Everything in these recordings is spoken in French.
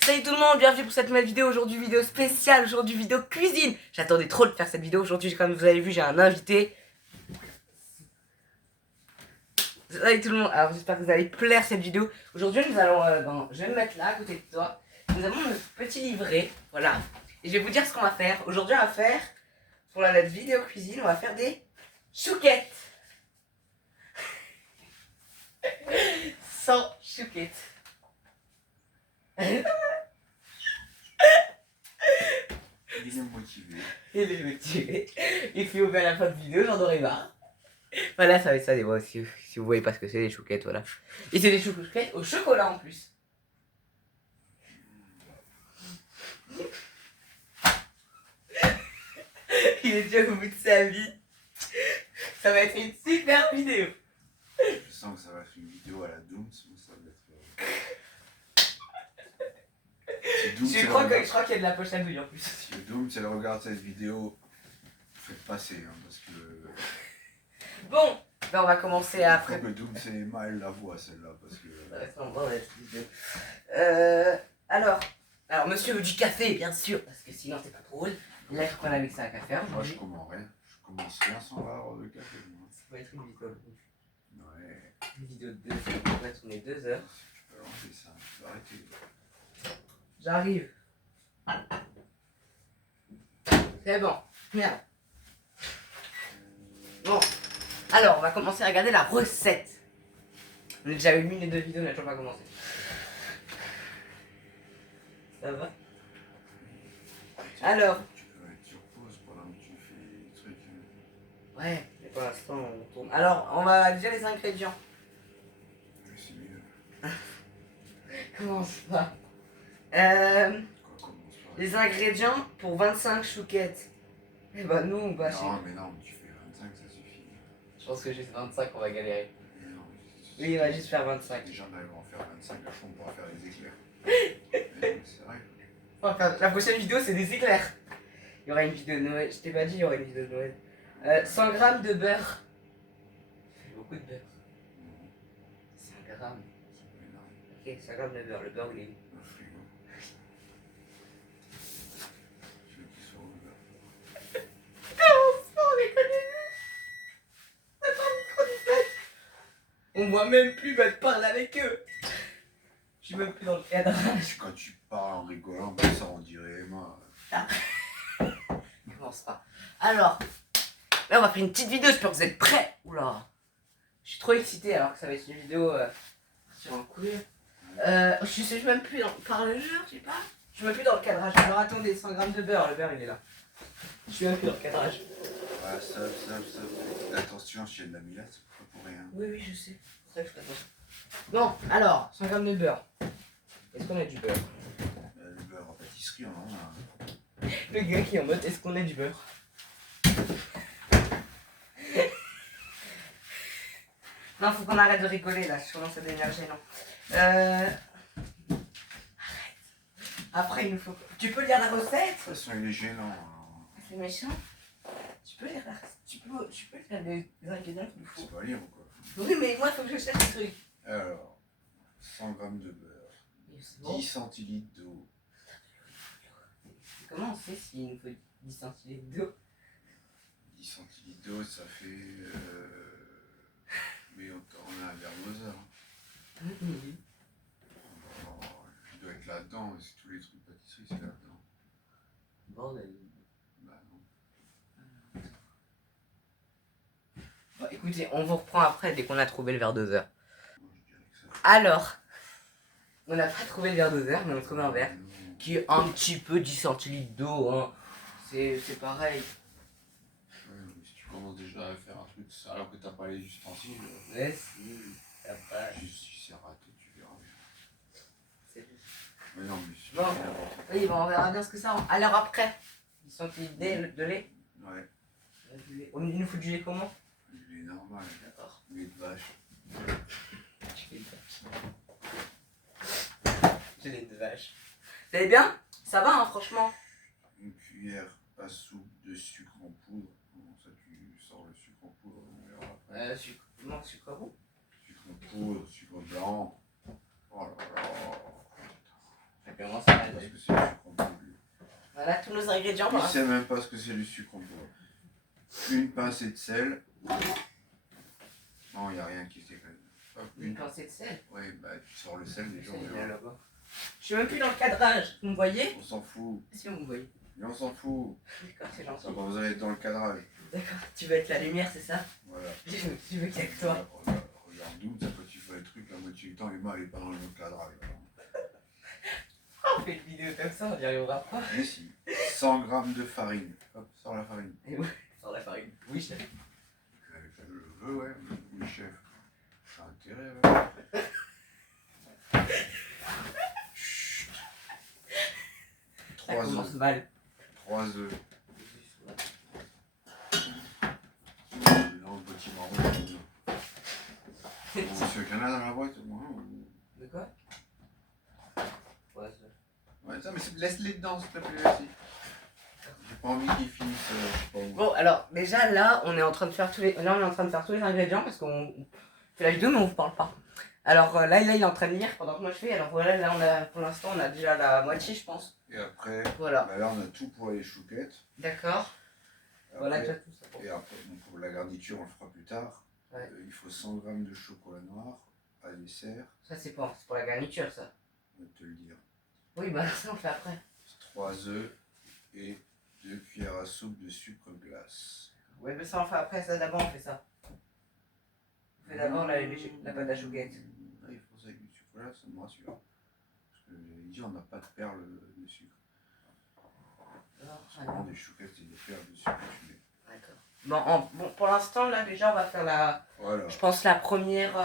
Salut tout le monde, bienvenue pour cette nouvelle vidéo. Aujourd'hui vidéo spéciale, aujourd'hui vidéo cuisine. J'attendais trop de faire cette vidéo. Aujourd'hui, comme vous avez vu, j'ai un invité. Salut tout le monde, alors j'espère que vous allez plaire cette vidéo. Aujourd'hui nous allons, je vais me mettre là à côté de toi. Nous avons notre petit livret, voilà. Et je vais vous dire ce qu'on va faire. Aujourd'hui on va faire, pour la vidéo cuisine, on va faire des chouquettes. Sans chouquettes. Il est motivé. Il est motivé. Et puis au à la fin de vidéo, j'en aurai marre. Voilà, ça va être ça, des voix aussi. Si vous voyez pas ce que c'est, des chouquettes, voilà. Et c'est des chouquettes au chocolat en plus. Il est déjà au bout de sa vie. Ça va être une super vidéo. Je sens que ça va être une vidéo à la Dooms, mais ça va être. Si Dooms, Je crois qu'il y a de la poche à douille en plus. Si le Dooms, elle regarde cette vidéo, faites passer, hein, parce que. Bon, ben on va commencer Il après. faut que Dooms ait mal la voix, celle-là, parce que. Ça va être un bordel, cette vidéo. Alors, monsieur veut du café, bien sûr, parce que sinon c'est pas trop drôle. Là, je crois qu'on a avec ça à café. Moi, je commence rien sans avoir de café. Moi. Ça va être une vidéo. Ouais. Une vidéo de 2 heures. On va tourner 2 heures. Tu peux lancer ça, tu peux arrêter. J'arrive. C'est bon. Merde. Bon. Alors, on va commencer à regarder la recette. On a déjà eu 1002 vidéos, on n'a toujours pas commencé. Ça va? Alors. Tu peux être sur pause pendant que tu fais des trucs. Ouais, mais pour l'instant, on tourne. Alors, on va déjà les ingrédients. Oui, c'est mieux. Commence pas. Quoi, commence pas. Les ingrédients pour 25 chouquettes. Eh bah, nous, on va chez. Non, mais non, mais tu fais 25, ça suffit. Je pense que juste 25, on va galérer. Mais non, Oui, il va juste faire 25. Les gens vont en faire 25, la fois on pourra faire des éclairs. C'est vrai. Enfin, la prochaine vidéo, c'est des éclairs. Il y aura une vidéo de Noël. Je t'ai pas dit, il y aura une vidéo de Noël. 100 grammes de beurre. C'est beaucoup de beurre. 100 grammes. C'est énorme. Ok, 100 grammes de beurre. Le beurre, il est. Le frigo. Je veux qu'il soit ouvert. On voit même plus me parler avec eux. Je suis même plus dans le cadrage. Quand tu parles en rigolant, comme ça on dirait Emma. Commence pas. Alors, là on va faire une petite vidéo, j'espère que vous êtes prêts. Oula. Je suis trop excité alors que ça va être une vidéo sur un couille. Je suis même plus dans par le jeu, je sais pas. Je suis même plus dans le cadrage. Alors attendez, 100 grammes de beurre, le beurre il est là. Je suis même plus dans le cadrage. Ouais, ça. Attention, je tiens de la millette, c'est pas pour rien. Oui, oui, je sais. C'est pour ça que je fais attention. Bon, alors, 100 grammes de beurre. Est-ce qu'on a du beurre? Le beurre en pâtisserie, on en a. Le gars qui est en mode, est-ce qu'on a du beurre? Non, faut qu'on arrête de rigoler là, je commence à devenir gênant. Arrête. Après, il nous faut. Tu peux lire la recette? De toute façon, il est gênant. Hein. C'est méchant. Tu peux lire la recette? Tu peux faire des ingrédients qu'il nous faut. C'est pas lire ou quoi? Oui, mais moi, il faut que je cherche le truc. Alors, 100 grammes de beurre, C'est bon. 10 centilitres d'eau. Comment on sait s'il nous faut 10 centilitres d'eau? 10 centilitres d'eau, ça fait. Mais on a un verre hein. Oui. Il doit être là-dedans, c'est tous les trucs de pâtisserie, c'est là-dedans. Bordel. Bah non. Bon, écoutez, on vous reprend après dès qu'on a trouvé le verre doseur. Moi, je dirais que ça. Alors, on n'a pas trouvé le verre doseur, mais on a trouvé un verre Non. qui est un petit peu 10 centilitres d'eau. Hein. C'est pareil. Ouais, mais si tu commences déjà à faire un truc alors que t'as pas les ustensiles, Ouais, si. T'as pas. juste si c'est raté, tu verras bien. C'est- Mais non, mais si tu Bon. fais n'importe quoi. Oui, bon, on verra bien ce que ça rend. Alors après, 10 centilitres de lait. Ouais, Il nous faut du lait comment? il est normal. D'accord. Lait de vache. Du lait de vache. Vous allez bien? Ça va, hein, franchement. Une cuillère à soupe de sucre en poudre. Comment ça, tu sors le sucre en poudre, on verra après. Comment sucre roux? Sucre en poudre, sucre blanc. Oh là là. Puis au moins, ça Parce aide. que c'est du sucre en poudre. Voilà tous nos ingrédients. Il sait même pas ce que c'est du sucre en poudre. Une pincée de sel. Non, il n'y a rien qui se décale. Hop, Une pincée de sel. Ouais, bah tu sors le sel déjà. Je suis même plus dans le cadrage. Vous me voyez? On s'en fout. Si vous me voyez. Mais on s'en fout. D'accord, c'est gentil. Ça va, vous allez être dans le cadrage. D'accord. Tu veux être la lumière, c'est ça? Voilà. Tu veux qu'il y ait que toi. Regarde-nous, quand tu fais le truc, la moitié du temps, Emma, elle est pas dans le cadrage. On fait une vidéo comme ça, on n'y arrivera pas. Mais si. 100 grammes de farine. Hop, sors la farine. Et oui, sans la farine. Oui, chef. Je le veux, ouais. Oui, chef. J'ai intérêt, ouais. Chut. Ça 3 commence œufs. mal. 3 œufs. Dans le petit marron. Bon, c'est qu'il y en a dans la boîte, moi. De quoi? Ouais, Ouais, ça, mais laisse-les dedans, s'il te plaît, merci. J'ai pas envie qu'ils finissent, je sais pas où. bon, alors, déjà, là, on est en train de faire tous les ingrédients parce qu'on fait la vidéo, mais on vous parle pas. Alors, là, il est en train de lire pendant que moi je fais. Alors, voilà, là, pour l'instant, on a déjà la moitié, je pense. Et après, Voilà. bah là, on a tout pour les chouquettes. D'accord. Voilà, Après, déjà tout ça. et après, donc, pour la garniture, on le fera plus tard. Ouais. Il faut 100 grammes de chocolat noir à dessert. Ça, c'est pour la garniture, ça. Je vais te le dire. Oui, bah, ça, on le fait après. 3 œufs et 2 cuillères à soupe de sucre glace. Ouais, mais ça, on le fait après. Ça, d'abord, on fait ça. On fait d'abord la pâte à chouquette. Ah, il faut ça avec du sucre là, ça me rassure. Parce que j'avais dit, on n'a pas de perles de sucre. C'est vraiment des chouquettes et des perles de sucre que tu mets. D'accord. Bon, pour l'instant, là, déjà, on va faire Voilà. je pense la première,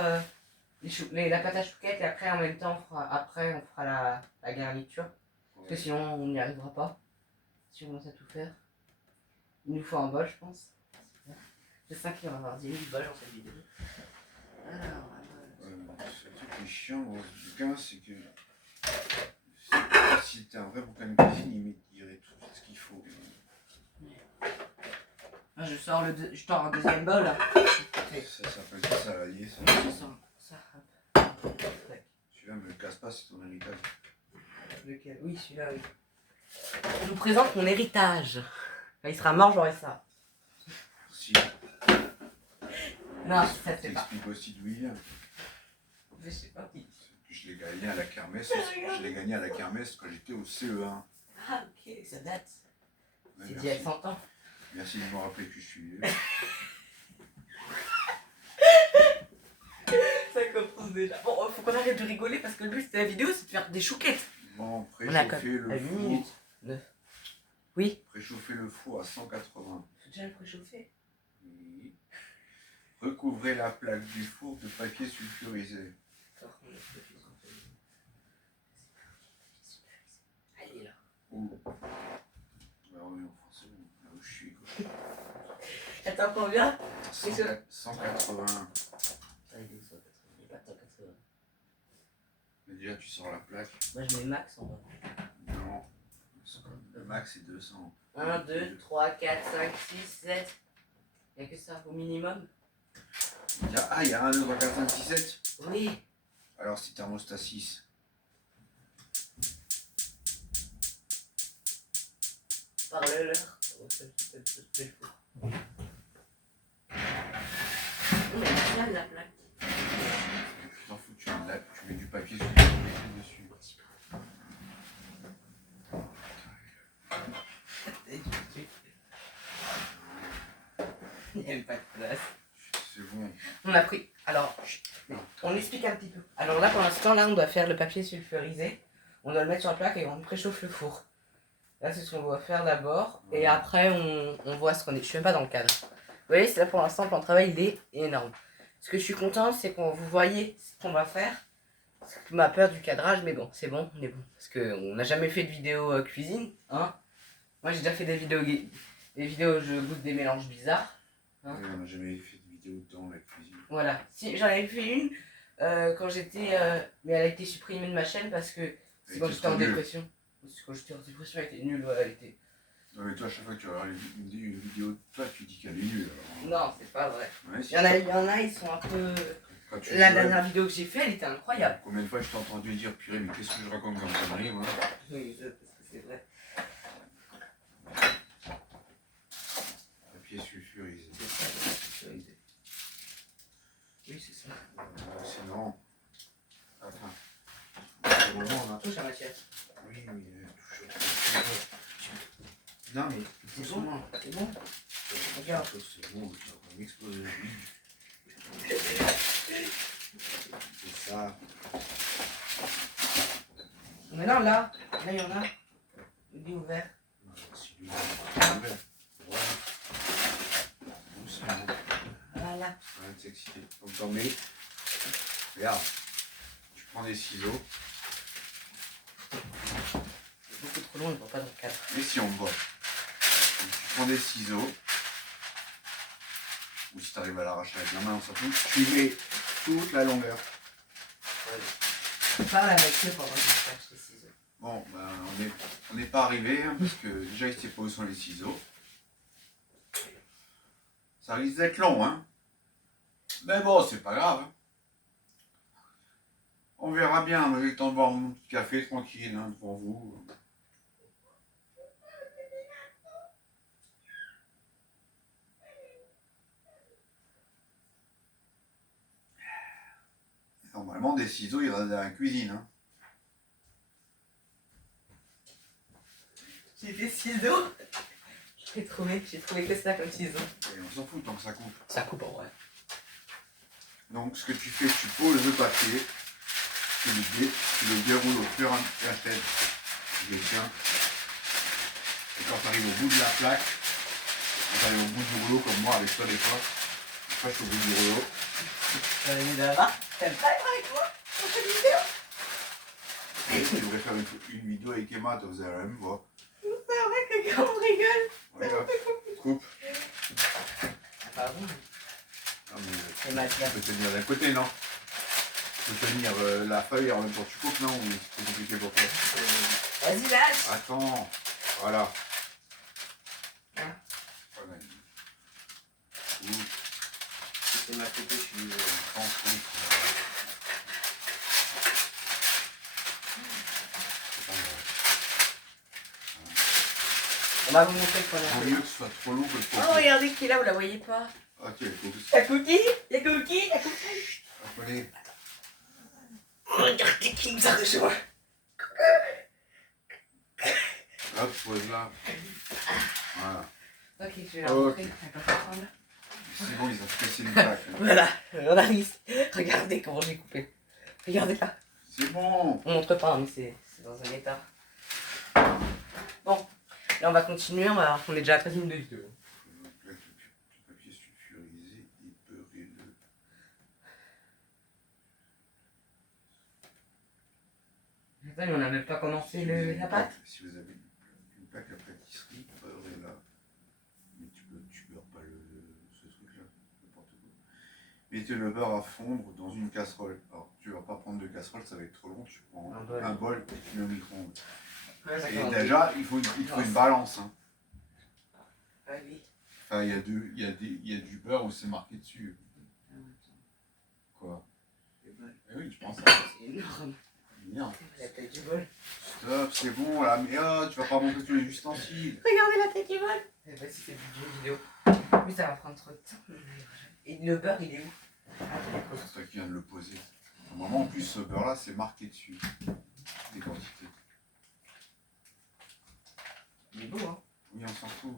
la pâte à chouquette, et après, en même temps, on fera la garniture. Parce que sinon, on n'y arrivera pas. Si on commence à tout faire. Il nous faut un bol, je pense. J'espère qu'il va y avoir 10 000 bols dans cette vidéo. Alors, Ce truc qui est chiant dans ce bouquin, c'est que si c'était un vrai bouquin de cuisine, il dirait tout ce qu'il faut. je sors un deuxième bol. Là. Ça s'appelle des saladiers, ça. Je sors ça. Celui-là, me le casse pas, c'est ton héritage. Lequel? Oui, celui-là, oui. Je vous présente mon héritage. Quand il sera mort, j'aurai ça. Merci. Non, ça c'est pas. T'expliques aussi d'où il vient. Je sais pas qui. Je l'ai gagné à la kermesse. Je l'ai gagné à la kermesse quand j'étais au CE1. Ah, ok, ça date. Ouais, C'est d'il y a 100 ans. Merci de me rappeler que je suis vieux. Ça commence déjà. Bon, faut qu'on arrête de rigoler parce que le but de la vidéo, c'est de faire des chouquettes. Bon, On a préchauffer à le 8 four. minutes. 9. Oui. Préchauffer le four à 180. Faut déjà le préchauffer. Oui. Recouvrez la plaque du four de papier sulfurisé. Allez là. Ouh. Bah oui, en français, là où je suis, quoi. Attends, combien? 180. Il est pas 180. Mais déjà, tu sors la plaque. Moi je mets max en bas. Non. Le max, c'est 200. 1, 2, 3, 4, 5, 6, 7. Il n'y a que ça au minimum. Il y a 1, 2, 3, 4, 5, 6, 7. Oui. Alors, si thermostat 6. Parle-leur. On est bien la plaque. Tu t'en fous, tu mets du papier dessus. Il n'y a pas de place. C'est bon. On a pris. Alors, on explique un petit peu. Alors là, pour l'instant, là, on doit faire le papier sulfurisé. On doit le mettre sur la plaque et on préchauffe le four. Là, c'est ce qu'on doit faire d'abord. Et après, on voit ce qu'on est. Je suis même pas dans le cadre. Vous voyez, c'est là pour l'instant, le plan de travail, il est énorme. Ce que je suis content, c'est qu'on vous voyez ce qu'on va faire. C'est ma peur du cadrage, mais bon, c'est bon, on est bon. Parce qu'on n'a jamais fait de vidéo cuisine, hein. Moi, j'ai déjà fait des vidéos où je goûte des mélanges bizarres. Hein. Oui, on n'a jamais fait de vidéo dans la cuisine. Voilà. Si, j'en avais fait une quand j'étais... mais elle a été supprimée de ma chaîne parce que c'est quand j'étais en dépression. C'est quand j'étais en dépression, elle était nulle, ouais, elle était... Non mais toi, à chaque fois que tu regardes une vidéo de toi, tu dis qu'elle est nulle. Alors. Non, c'est pas vrai. Ouais, si Il y en a, ils sont un peu... Quand tu La jouais, dernière vidéo que j'ai faite, elle était incroyable. combien de fois je t'ai entendu dire purée, mais qu'est-ce que je raconte comme connerie, moi? Oui, parce que c'est vrai. Papier sulfurisé. C'est ça, c'est sécurisé. Oui, c'est ça. Sinon. Attends. C'est le moment, là. Touche à matière. Oui, toujours. Non, mais C'est bon, c'est bon. Regarde. C'est bon, ça va m'exploser la bille. C'est ça. Maintenant, là, il y en a. Il est ouvert. C'est lui. Voilà. Doucement. Voilà. Arrête de s'exciter. Donc t'en mets. Regarde. Tu prends des ciseaux. C'est beaucoup trop long, il ne voit pas dans le cadre. Et si on voit. Donc, tu prends des ciseaux. Ou si tu arrives à l'arracher avec la main, on s'en fout. Tu mets toute la longueur. Je parle avec eux pendant que je cherche les ciseaux. Bon, ben, on n'est pas arrivé, hein, parce que déjà, il sait pas où sont les ciseaux. Ça risque d'être long, hein. Mais bon, c'est pas grave. Hein. On verra bien. J'ai le temps de boire mon petit café tranquille, hein, devant vous. Normalement, des ciseaux, il y en a dans la cuisine. Hein. J'ai des ciseaux. J'ai trouvé que ça comme ciseaux. Et on s'en fout tant que ça coupe. Ça coupe en vrai. Donc, ce que tu fais, tu poses le papier, tu le déroules au fur et à mesure. Tu le tiens. Et quand tu arrives au bout de la plaque, quand tu arrives au bout du rouleau, comme moi avec toi des fois, je suis au bout du rouleau. Évidemment. T'aimes pas être avec moi pour cette vidéo? Tu devrais faire une vidéo avec Emma, toi, vous avez la même voix. C'est vrai que quand on rigole. Voilà, coupe. Ah, pardon. Non, mais C'est matière. tu peux tenir d'un côté, non? Tu peux tenir la feuille et en même temps tu coupes, non? Ou c'est compliqué pour toi? Vas-y, lâche. Attends, voilà. Hein? Voilà. Ouh, C'est ma photo, je suis... sans truc. C'est pas grave. On va vous montrer qu'on Vaut a mieux que ce soit trop long que trop Oh, court. regardez qui est là, vous la voyez pas. Ok, faut que Y'a Cookie, y'a Cookie, y'a Cookie. Allez, Regardez qui nous a rejoint. hop, pose là. Voilà. Ok, je vais la Ok. montrer. Elle peut pas prendre. C'est bon, ils ont cassé une plaque. Hein. Voilà, on a mis. Regardez comment j'ai coupé. Regardez là. C'est bon. On montre pas, mais c'est dans un état. Bon, là on va continuer, on est déjà à 13 minutes de vidéo. Plaque de papier sulfurisé et beurré-le. Attends, mais on n'a même pas commencé la pâte. Si vous avez une plaque à pâtisserie, beurrez-la. Mais tu beurres pas ce truc-là, n'importe quoi. Mettez le beurre à fondre dans une casserole. Alors, tu vas pas prendre de casserole, ça va être trop long. Tu prends un bol et tu mets au micro-ondes. Ouais, Et déjà, il faut une balance. Hein. Ouais, oui. Enfin, il y a du beurre où c'est marqué dessus. Quoi? Eh oui, tu prends ça. C'est énorme. Merde. La tête du bol. Stop, c'est bon là, mais tu vas pas montrer tous les ustensiles. Regardez la tête du bol. Eh ben, si c'est une vidéo. Oui, ça va prendre trop de temps. Et le beurre, il est où? C'est toi qui viens de le poser. Normalement, en plus, ce beurre-là, c'est marqué dessus. Des quantités. Il est beau, hein. Oui, on s'en fout.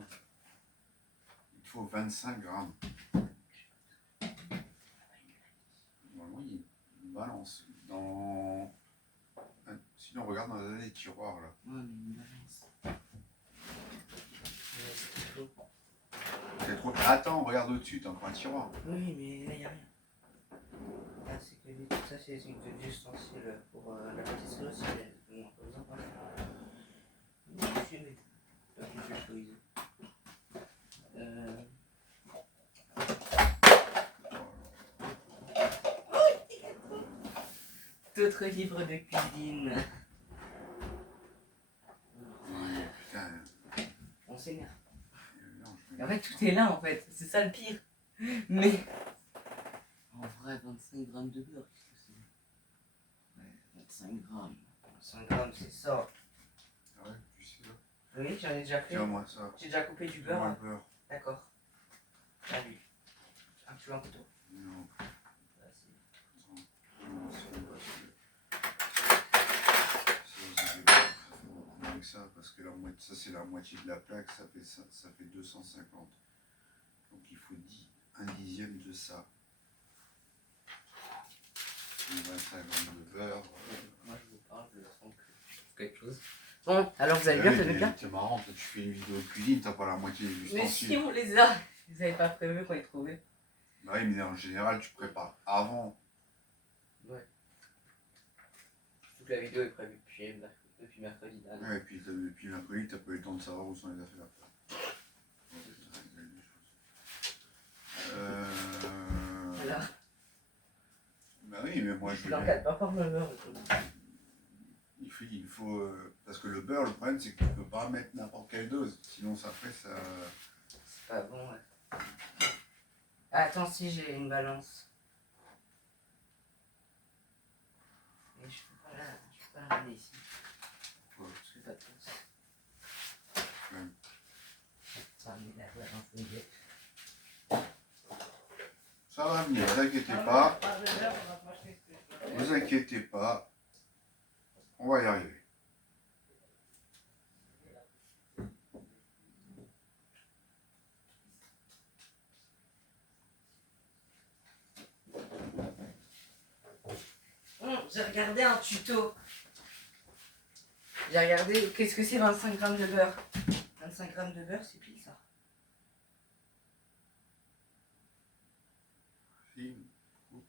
Il faut 25 grammes. Normalement, il y a une balance. Sinon, regarde dans les tiroirs là. Ouais, mais une balance. C'est trop... Attends, regarde au-dessus, t'as encore un tiroir. Oui, mais là, il n'y a rien. Ah, c'est que tout ça, c'est des trucs d'ustensiles pour la pâtisserie aussi. Bon, on a pas besoin de faire ça. Je suis aimé. Je suis choisi. D'autres livres de cuisine. Putain. On s'énerve. Non, En fait, tout est là, en fait. C'est ça le pire. Mais... En vrai... Ouais, 25 grammes de beurre, qu'est-ce que c'est? Ouais, 25 grammes. 25 grammes, c'est ça. Ah ouais, tu sais là. Oui, j'en ai déjà fait. Tiens-moi ça. J'ai déjà coupé du Tiens-moi beurre. le beurre. D'accord. Salut. Ah, tu veux un couteau? Non. Vas-y. Non, c'est pas moins que ça, parce que la moitié, ça c'est la moitié de la plaque, ça fait 250. Donc il faut un dixième de ça. 25 grammes de beurre. Moi je vous parle de son quelque chose. Bon, alors vous allez bien, t'as bien? C'est marrant, toi, tu fais une vidéo de cuisine, t'as pas la moitié des Mais ustensiles. si on les a. Vous avez pas prévu qu'on les trouvait? Bah oui, mais en général, tu prépares avant. Ouais. Toute la vidéo est prévue depuis mercredi dernier. Ouais, et puis depuis mercredi, t'as pas eu le temps de savoir où sont les affaires. Voilà. Bah oui, mais moi je veux Dans bien. 4 pas par le beurre. Il faut parce que le beurre, le problème c'est que tu peux pas mettre n'importe quelle dose, sinon ça fait ça. C'est pas bon, ouais. Attends, si j'ai une balance. Mais je peux pas la ramener ici. Pourquoi? Je fais pas de place. Ouais. Ça va amener la balance négative. Ça va venir, vous inquiétez pas. Vous inquiétez pas. On va y arriver. J'ai regardé un tuto. J'ai regardé qu'est-ce que c'est 25 grammes de beurre. 25 grammes de beurre, c'est pile ça. Si, coupe.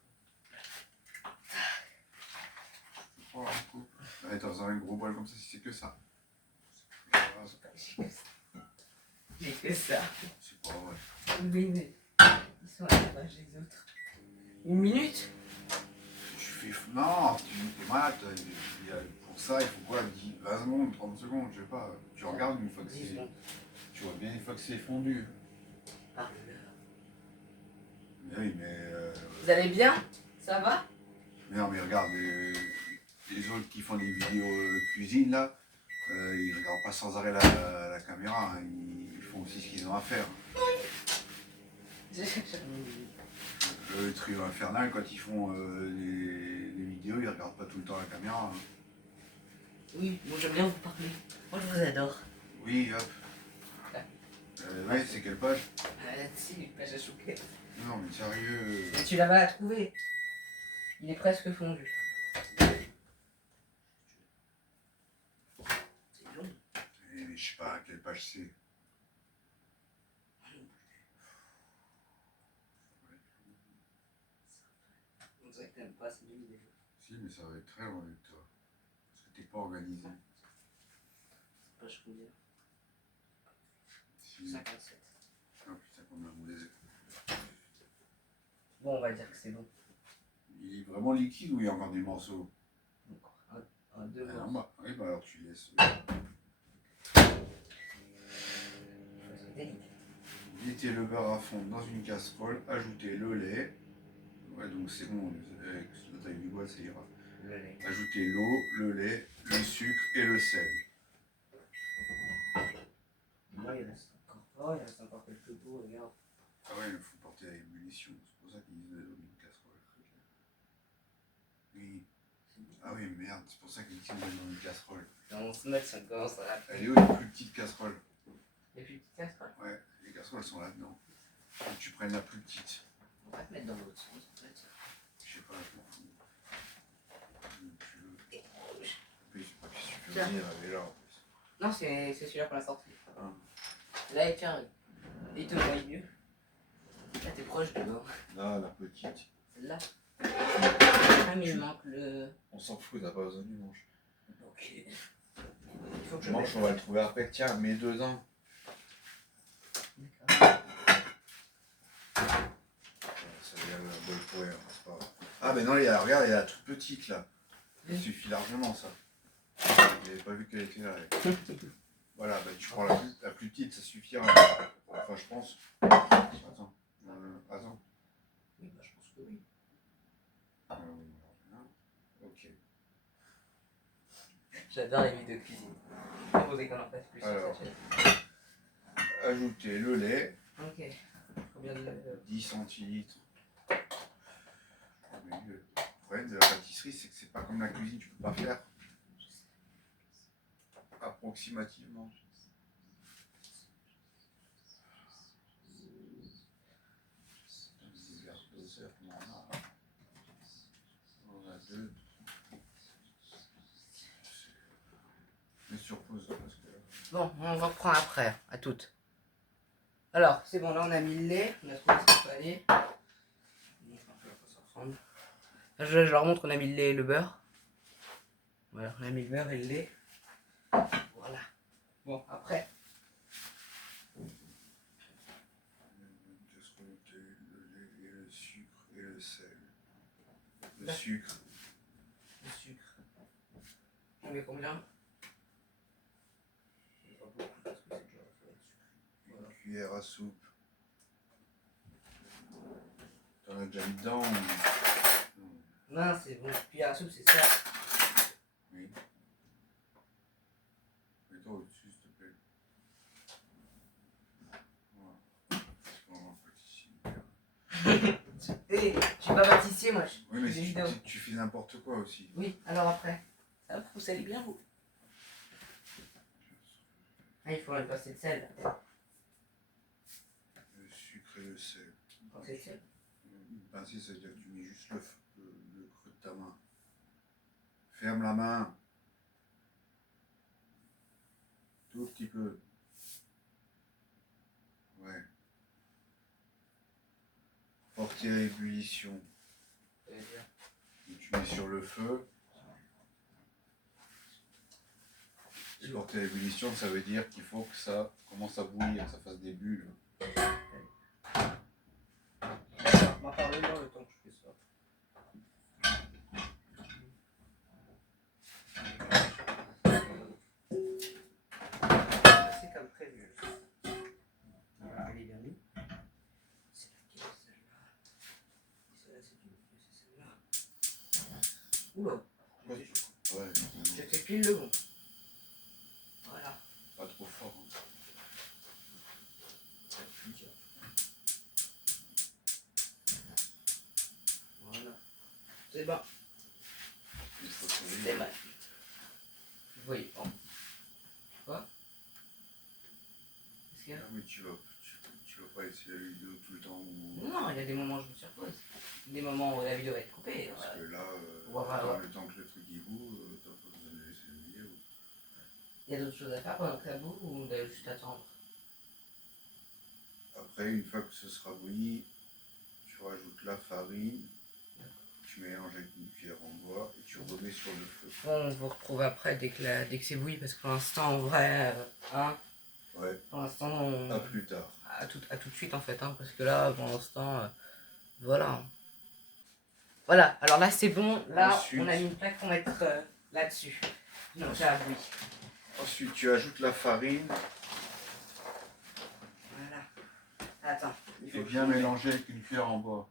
Oh, coupe. Allez, dans un gros bol comme ça, si c'est que ça. J'ai que ça. C'est pas vrai. Mais ils sont à la page des autres. Une minute? Tu fais. Non, tu es malade. Pour ça, il faut quoi 20 secondes, 30 secondes, je sais pas. Tu regardes une fois que c'est. Tu vois bien une fois que c'est fondu. Par le beurre. Mais oui, mais. Vous allez bien? Ça va? Non, mais regarde, les autres qui font des vidéos de cuisine là, ils regardent pas sans arrêt la caméra, hein. Ils font aussi ce qu'ils ont à faire. Le trio infernal, quand ils font les vidéos, ils regardent pas tout le temps la caméra. Hein. Oui, moi j'aime bien vous parler. Moi je vous adore. Oui, hop. Ouais, c'est quelle page? Si, une page à chouquette. Non, mais sérieux. Et tu l'avais à trouver. Il est presque fondu. C'est long. Mais je sais pas à quelle page c'est. On dirait que t'aimes pas ces deux vidéos. Si, mais ça va être très long avec toi. Parce que t'es pas organisé. C'est page combien? Si. 57. Ah putain, qu'on a roulé. Bon, on va dire que c'est bon. Il est vraiment liquide ou il y a encore des morceaux? Un, deux Ah, morceaux. bah, oui, bah alors tu laisses. Mettez le beurre à fond dans une casserole, ajoutez le lait. Ouais, donc c'est bon, avec la taille du bol, ça ira. Le lait. Ajoutez l'eau, le lait, le sucre et le sel. Moi, il reste encore. Oh, il reste encore quelques pots, regarde. Ah ouais, il faut porter à ébullition, c'est pour ça qu'ils disent de l'eau dans une casserole. Oui. Ah oui, merde, c'est pour ça qu'ils disent de l'eau dans une casserole. On se met, ça commence à rappeler. Elle est où les plus petites casseroles? Les plus petites casseroles. Ouais, les casseroles sont là-dedans. Faut que tu prennes la plus petite. On va te mettre dans l'autre sens, en fait. Je sais pas, je m'en fous. Tu veux. Oui, je sais pas ce que tu veux Tiens. dire, elle est là en plus. Non, c'est celui-là qu'on a sorti. Ah. Là, et tiens, il te voit mieux. Là, t'es proche dedans. Là, la petite. Celle-là. Ah, mais il manque le. On s'en fout, t'as pas besoin du manche. Ok. Il faut que je Le manche, mette. on va le trouver après. Tiens, mets dedans. D'accord. Ça vient un bol pour rien, c'est pas grave. Ah, ben non, regarde, il y a la toute petite là. Ça suffit largement ça. J'avais pas vu qu'elle était là. Elle. Voilà, bah, tu prends la plus petite, ça suffira. Enfin, je pense. Attends. Attends. Oui, bah, je pense que oui. Ok. J'adore les vidéos de cuisine. Proposez qu'on en fasse plus sur Alors. cette chaîne. Ajoutez le lait. Ok. Combien de lait 10 centilitres. Mais le problème de la pâtisserie, c'est que c'est pas comme la cuisine, tu peux pas faire approximativement. Des verres doseurs, on a deux. Mais sur pause parce que. Bon, on reprend après, à toutes. Alors, c'est bon, là on a mis le lait, on a trouvé ce qu'il fallait. Je leur montre qu'on a mis le lait et le beurre. Voilà, on a mis le beurre et le lait. Voilà. Bon, après. De se rajouter le lait et le sucre et le sel. Le sucre. Le sucre. On met combien? Pas beaucoup parce que c'est déjà Une cuillère à soupe. T'en as déjà mis dedans ou... Non, c'est bon. Cuillère à soupe, c'est ça. Oui. Mets-toi au-dessus, s'il te plaît. Voilà. Parce qu'on va pâtissier. Hé, je suis pas pâtissier, moi. Oui, mais fais des si vidéos. tu fais n'importe quoi aussi. Oui, alors après. Ça va, vous salez bien, vous? Ah, il faut une pincée de sel. Le sucre et le sel. Une pincée de sel. Une pincée, ça veut dire que tu mets juste le creux de ta main. Ferme la main. Tout petit peu. Ouais. Porter à ébullition. Et tu mets sur le feu. Et porter à ébullition, ça veut dire qu'il faut que ça commence à bouillir, que ça fasse des bulles. On va parler dans le temps que je fais ça. C'est comme prévu. Voilà, elle est bien mise. C'est laquelle celle-là? Celle-là, c'est celle-là. Oula. Ouais, J'ai fait pile le bon. Voilà. pas trop fort. Hein. Voilà. C'est bon. Il faut trouver. C'est bon. Oui, bon. Quoi? Qu'est-ce qu'il y a? Ah, mais tu vas pas essayer la vidéo tout le temps où... Non, il y a des moments où je me surpose. Des moments où la vidéo va être coupée. Parce que là, Ouais. le temps que le truc y bout, t'as pas besoin de laisser la vidéo. Il y a d'autres choses à faire pendant que ça bout ou d'aller juste attendre? Après, une fois que ce sera bouilli, tu rajoutes la farine, tu mélanges avec une cuillère en bois et tu remets sur le feu. Bon, on vous retrouve après dès que c'est bouilli parce que pour l'instant, en vrai, hein, Ouais, pour l'instant, on... à plus tard. À tout de suite en fait, hein, parce que là, pour l'instant, voilà. Voilà, alors là c'est bon, là Ensuite, on a mis une plaque pour mettre là-dessus. Donc ça a bouilli. Ensuite, tu ajoutes la farine Voilà. Attends, il faut et que bien je- mélanger avec une cuillère en bois.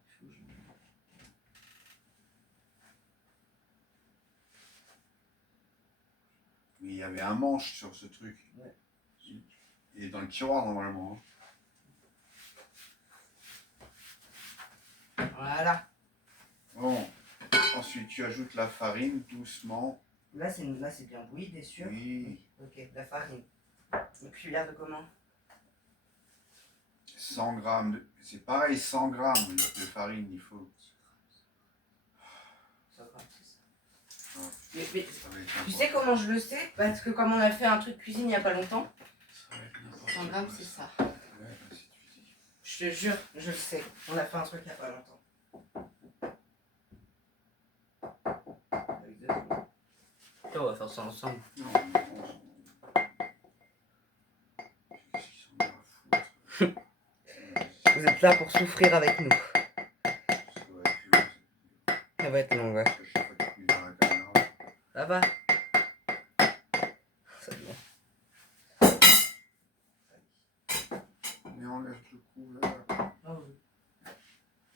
Mais il y avait un manche sur ce truc. Ouais. Il est dans le tiroir normalement. Hein. Voilà. Bon, ensuite tu ajoutes la farine doucement. Là c'est bien bouilli, bien sûr. Oui. Ok, la farine. Une cuillère de comment? 100 grammes. C'est pareil, 100 grammes de farine, il faut. 100 grammes, c'est ça. Ouais, Mais ça va être tu n'importe sais comment je le sais? Parce que comme on a fait un truc cuisine il n'y a pas longtemps, Ça va être n'importe 100 grammes quoi, c'est ça. Ouais, bah, si tu dis. Je te jure, je le sais. On a fait un truc il n'y a pas longtemps. Exactement. On va faire ça ensemble. Non, qu'est-ce qu'ils sont là à foutre? Vous êtes là pour souffrir avec nous. Ça va être long. Ça va être long, ouais. Parce que chaque fois que tu dans la caméra. Ça va? C'est bon. Mais enlève le couvert. Oh oui.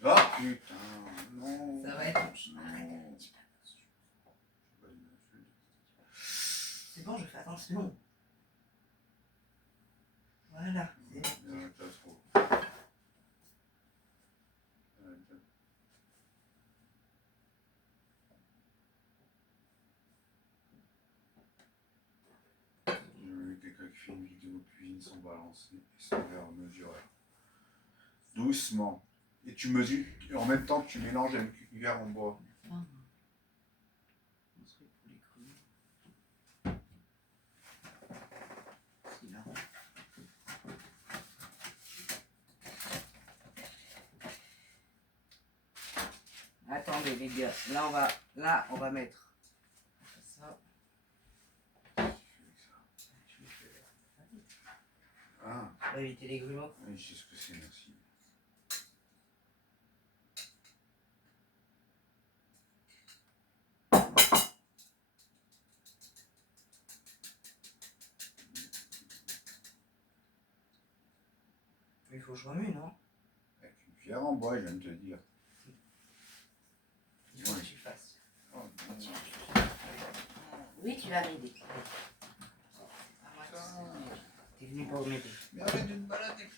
Ah putain, non. Ça va être... Arrête. bon, je fais attention. Voilà. Non, t'as trop. J'ai vu quelqu'un qui fait une vidéo de cuisine sans balancer et sans verre mesureur. Doucement. Et tu mesures, et en même temps que tu mélanges avec une cuillère en bois. Un truc pour les crues. C'est là. Attendez les gars, là on va mettre ça. Ah, On va éviter les grumeaux. oui, je sais ce que c'est, merci. Il faut que je remue, non? Avec une cuillère en bois, je viens de te dire. Il faut que tu fasses. Oh, non. Oui, tu vas m'aider. T'es venu pour m'aider. Mais arrête de te balader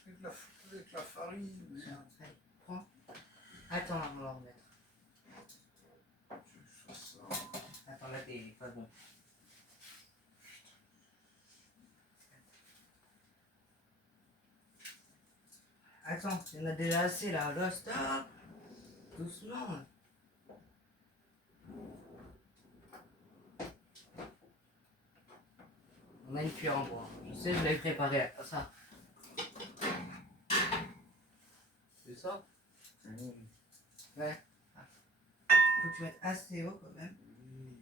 avec la farine. Merde. Allez, prends. Attends, on va remettre. Tu fais ça. Attends, là t'es pas bon. Attends, il y en a déjà assez là. Là, stop. Doucement. On a une cuillère en bois. Je sais, je l'avais préparé ça. C'est ça? Ouais. Faut que tu mettes assez haut quand même.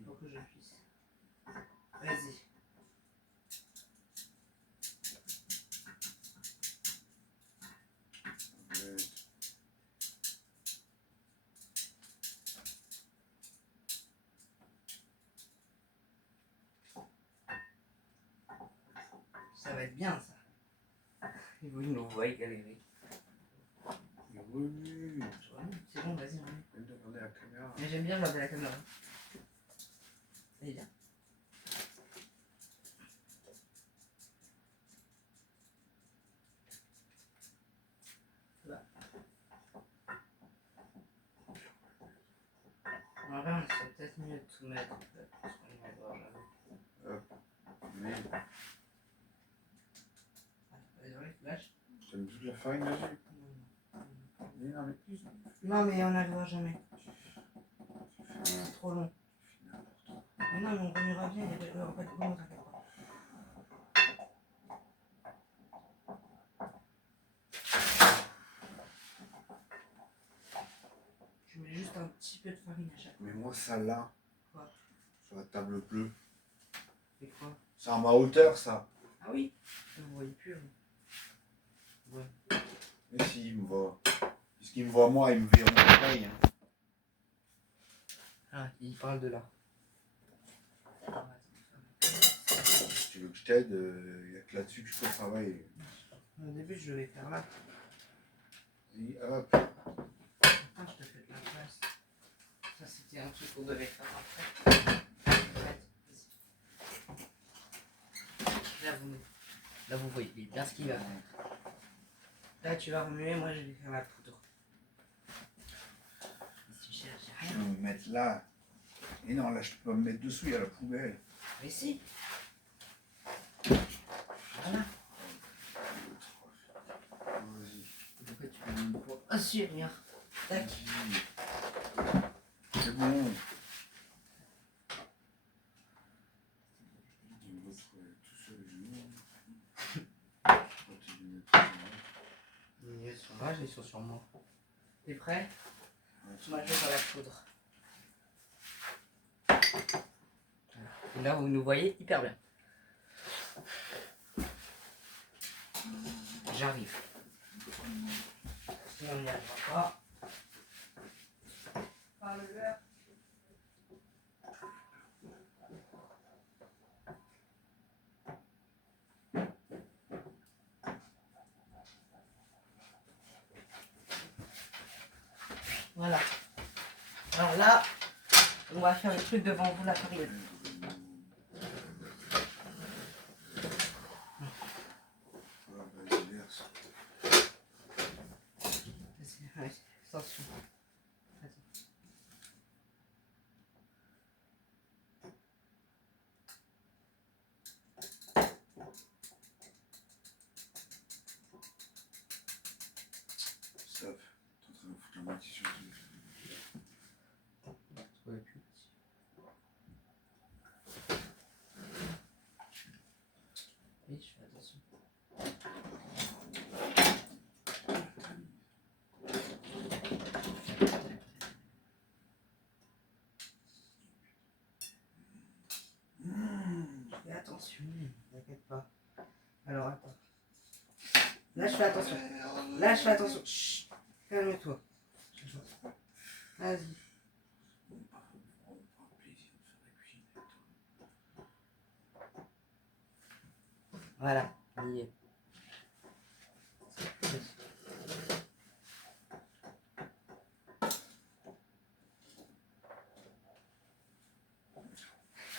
Pour que je puisse. Vas-y. Ça va être bien ça. Et vous nous voyez galérer. Oui. C'est bon, vas-y, remue. Je viens de regarder la caméra. Mais j'aime bien regarder la caméra. C'est bien. Là. En vrai, c'est peut-être mieux de tout mettre en fait. Parce qu'on y va jamais. Mais Désolé, lâche. t'as mis toute la farine dessus. Mais non, mais plus. Non, mais on n'arrivera jamais. C'est trop long. Mais non, mais on remuera bien. Il y a en fait, comment t'inquiète pas. Tu mets juste un petit peu de farine à chaque fois. Mais moi, ça là. Quoi? Sur la table bleue. C'est quoi? C'est à ma hauteur, ça. Ah oui? On ne voyait plus. Ouais. Mais si, il me voit. Puisqu'il me voit moi, il me verra pareil. Hein. Ah, il parle de là. Si tu veux que je t'aide, il n'y a que là-dessus que je peux travailler. Au début, je vais faire là. Et hop. Attends, je te fais de la place. Ça, c'était un truc qu'on devait faire après. Là, vous voyez bien ce qu'il va faire. Là, tu vas remuer, moi, je vais faire la poudre. Si tu cherches, Je rien. vais me mettre là. Et non, là, je peux pas me mettre dessous, il y a la poubelle. Mais si. Voilà. Vas-y. Pourquoi tu peux me pour assurer? Tac. C'est bon. L'autre tout seul genou. Ils sont là, ils sont sur moi. T'es prêt? Moi, je vais faire la poudre. Et là, vous nous voyez hyper bien. J'arrive. Sinon, on n'y arrivera pas. Par le verre. Voilà. Alors là, on va faire le truc devant vous, la farine. dessus, t'inquiète pas. Alors attends. Là je fais attention. Là je fais attention. Chut, calme-toi. Vas-y. Voilà, il y est.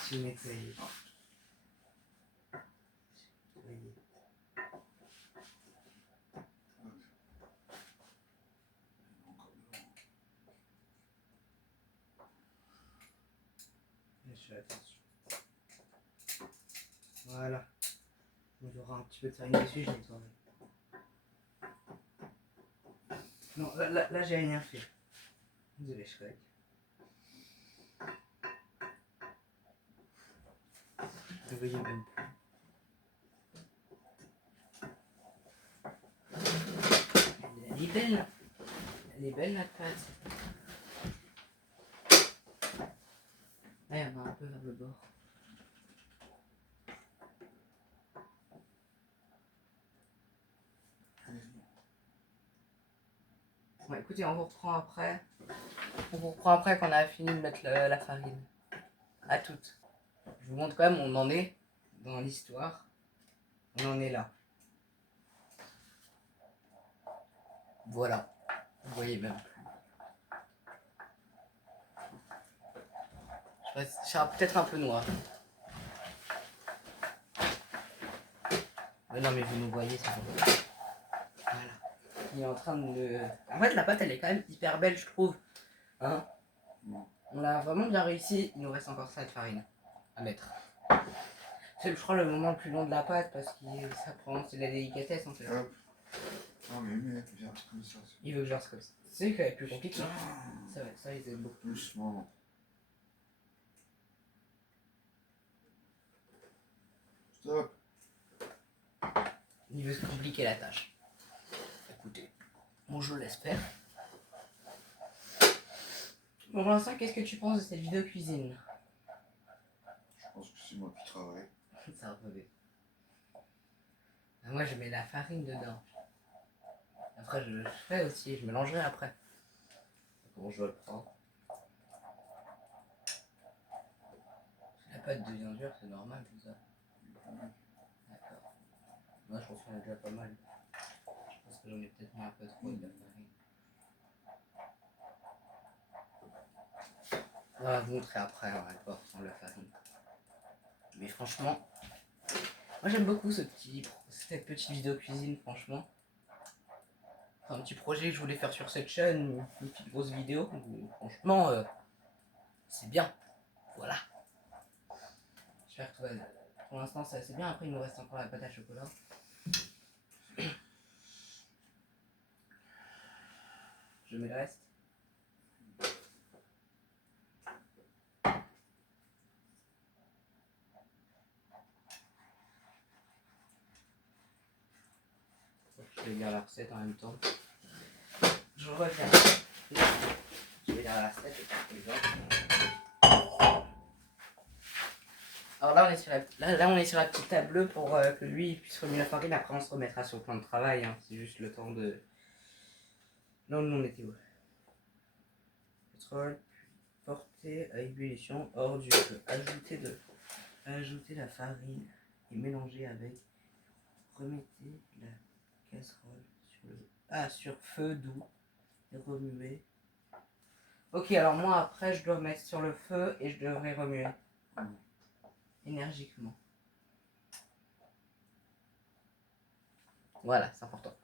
Tu nettoies. Je fais attention. Voilà. Il y aura un petit peu de farine dessus, je nettoierai. Non, là j'ai rien fait. Désolé, je crois. Vous voyez même plus. Elle est belle. Elle est belle la pâte. Là, il y en a un peu vers le bord. Bon, écoutez, on vous reprend après. On vous reprend après quand on a fini de mettre la farine. À toutes. Je vous montre quand même où on en est dans l'histoire. On en est là. Voilà. Vous voyez même plus. Je sera peut-être un peu noir. Mais non mais vous nous voyez, c'est bon. Voilà. Il est en train de le... En fait la pâte elle est quand même hyper belle je trouve. Hein, on l'a vraiment bien réussi. Il nous reste encore ça de farine à mettre. C'est je crois le moment le plus long de la pâte parce que ça prend... C'est de la délicatesse en fait. Hop. Non mais viens comme ça. Il veut que je fasse comme ça. C'est vrai qu'elle est plus compliquée. Ça va, ça ils aiment beaucoup. Doucement. Stop. Il veut se compliquer la tâche. Écoutez, bon je l'espère. Bon pour l'instant, qu'est-ce que tu penses de cette vidéo cuisine? Je pense que c'est moi qui travaille. Ça revêt. Moi je mets la farine dedans. Après je ferai aussi, je mélangerai après. Comment je le prends? La pâte devient dure, c'est normal tout ça. D'accord. Moi je pense qu'on est déjà pas mal. Je pense que j'en ai peut-être mis un peu trop de la farine. On va vous montrer après, on va voir sans la farine. Mais franchement, moi j'aime beaucoup cette petite vidéo cuisine, franchement. C'est un petit projet que je voulais faire sur cette chaîne, une petite grosse vidéo. Franchement, c'est bien. Voilà. J'espère que pour l'instant c'est assez bien. Après il nous reste encore la pâte à chocolat. Je mets le reste. Je vais lire la recette en même temps. Je reviens. Je vais lire la recette et faire les autres. Alors là on est sur là on est sur la petite table bleue pour que lui il puisse remuer la farine. Après on se remettra sur le plan de travail. Hein. C'est juste le temps de... Non, nous on était où? Pétrole, puis porter à ébullition hors du feu. Ajouter la farine et mélanger avec. Remettez la casserole sur feu doux et remuer. Ok, alors moi après je dois mettre sur le feu et je devrais remuer énergiquement. Voilà, c'est important.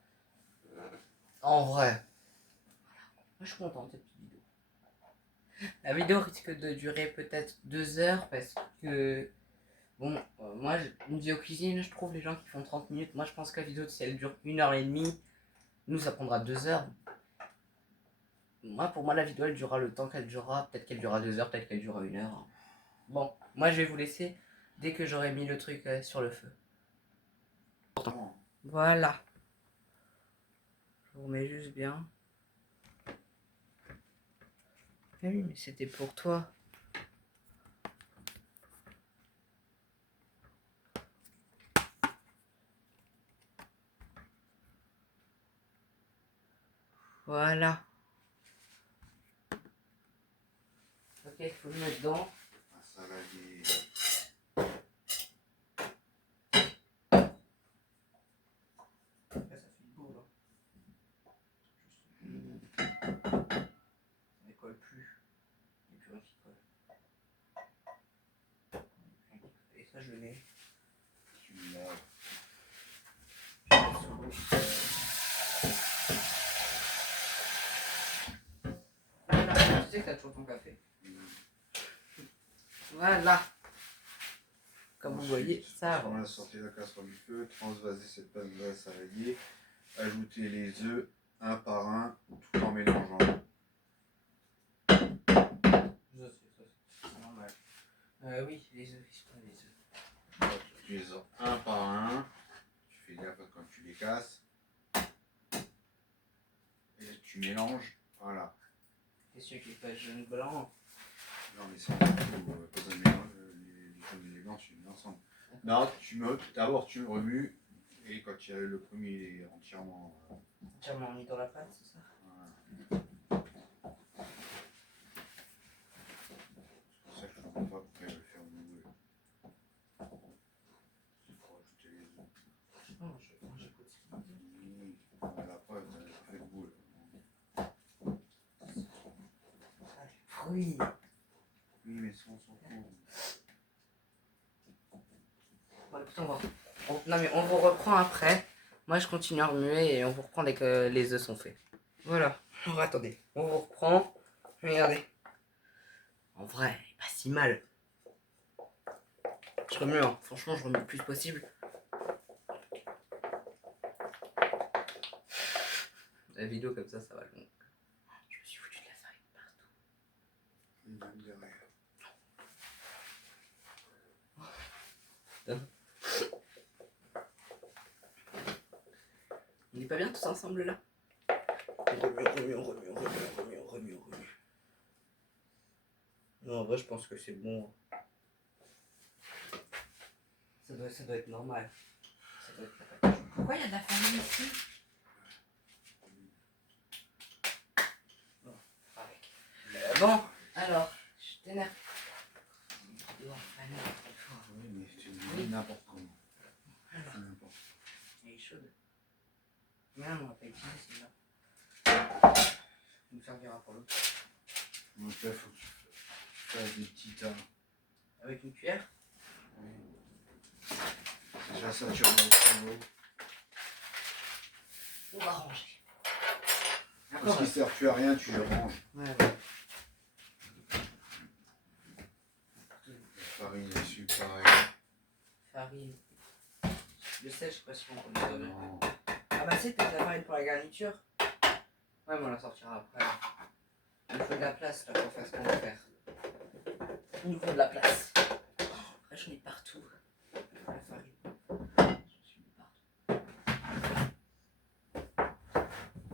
En vrai, moi je suis content de cette petite vidéo. La vidéo risque de durer peut-être 2 heures parce que bon, moi une vidéo cuisine, je trouve les gens qui font 30 minutes. Moi je pense que la vidéo si elle dure 1h30, nous ça prendra 2 heures. Moi, pour moi, la vidéo, elle durera le temps qu'elle durera. Peut-être qu'elle durera 2 heures, peut-être qu'elle durera 1 heure. Bon, moi, je vais vous laisser dès que j'aurai mis le truc sur le feu. Voilà. Je vous remets juste bien. Ah oui, mais c'était pour toi. Voilà. Ok, il faut le mettre dedans. Un saladier. Après, ça fait beau, là. Ça ne colle plus. Il n'y a plus rien qui colle. Et ça, je le mets. Tu le laves. Je le mets sous l'eau. Voilà, tu sais que t'as toujours ton café. Voilà. Comme vous voyez, ça On a avance. sorti la casserole du feu, transvaser cette pâte de saladier, ajouter les œufs un par un, tout en mélangeant. C'est normal. Oui, les œufs, ils sont pas les œufs. Tu les sors un par un, tu fais gaffe quand tu les casses. Et tu mélanges, voilà. Et celui qui est pas jaune blanc. Non mais sans tout, quand on mélange les jaunes et les blancs, tu les mets ensemble. Non, d'abord tu remues, et quand le premier il est entièrement... Entièrement mis dans la pâte, c'est ça? voilà. C'est pour ça que je ne comprends pas pourquoi il veut le faire mouiller. Il faut rajouter les œufs. Non, j'écoute ce qu'il dit. Oui, la preuve, ça fait le boule. Oui. Oui, mais sans son coup. Bon, écoute, non, mais on vous reprend après. Moi, je continue à remuer et on vous reprend dès que les œufs sont faits. Voilà. Alors, attendez. On vous reprend. Regardez. En vrai, il est pas si mal. Je remue, hein. Franchement, je remue le plus possible. La vidéo comme ça va long. Je me suis foutu de la farine partout. Même derrière. On n'est pas bien tous ensemble là? On remue. Non, en vrai, je pense que c'est bon. Ça doit être normal. Ça doit être la pâte. Pourquoi il y a de la farine ici? Bon, avec. Bon, alors, je t'énerve. Oui, mais tu me dis n'importe comment. N'importe. Elle est chaude. Mais là, on va pas utiliser celle-là. On nous servira pour l'autre. Donc là, il faut que tu fasses des petits tas. Avec une cuillère? Oui. Déjà, ça, tu remontes l'eau. On va ranger. Parce qu'ils ne servent plus à rien, tu les ranges. Ouais. La farine, les sucres, pareil. Farine. Je sais, je sais pas si on peut le donner. Non. Ah bah c'est peut-être la farine pour la garniture. Ouais, mais on la sortira après. Il nous faut de la place là pour faire ce qu'on va faire. Il nous faut de la place. Après j'en ai partout. La farine. J'en suis mis partout.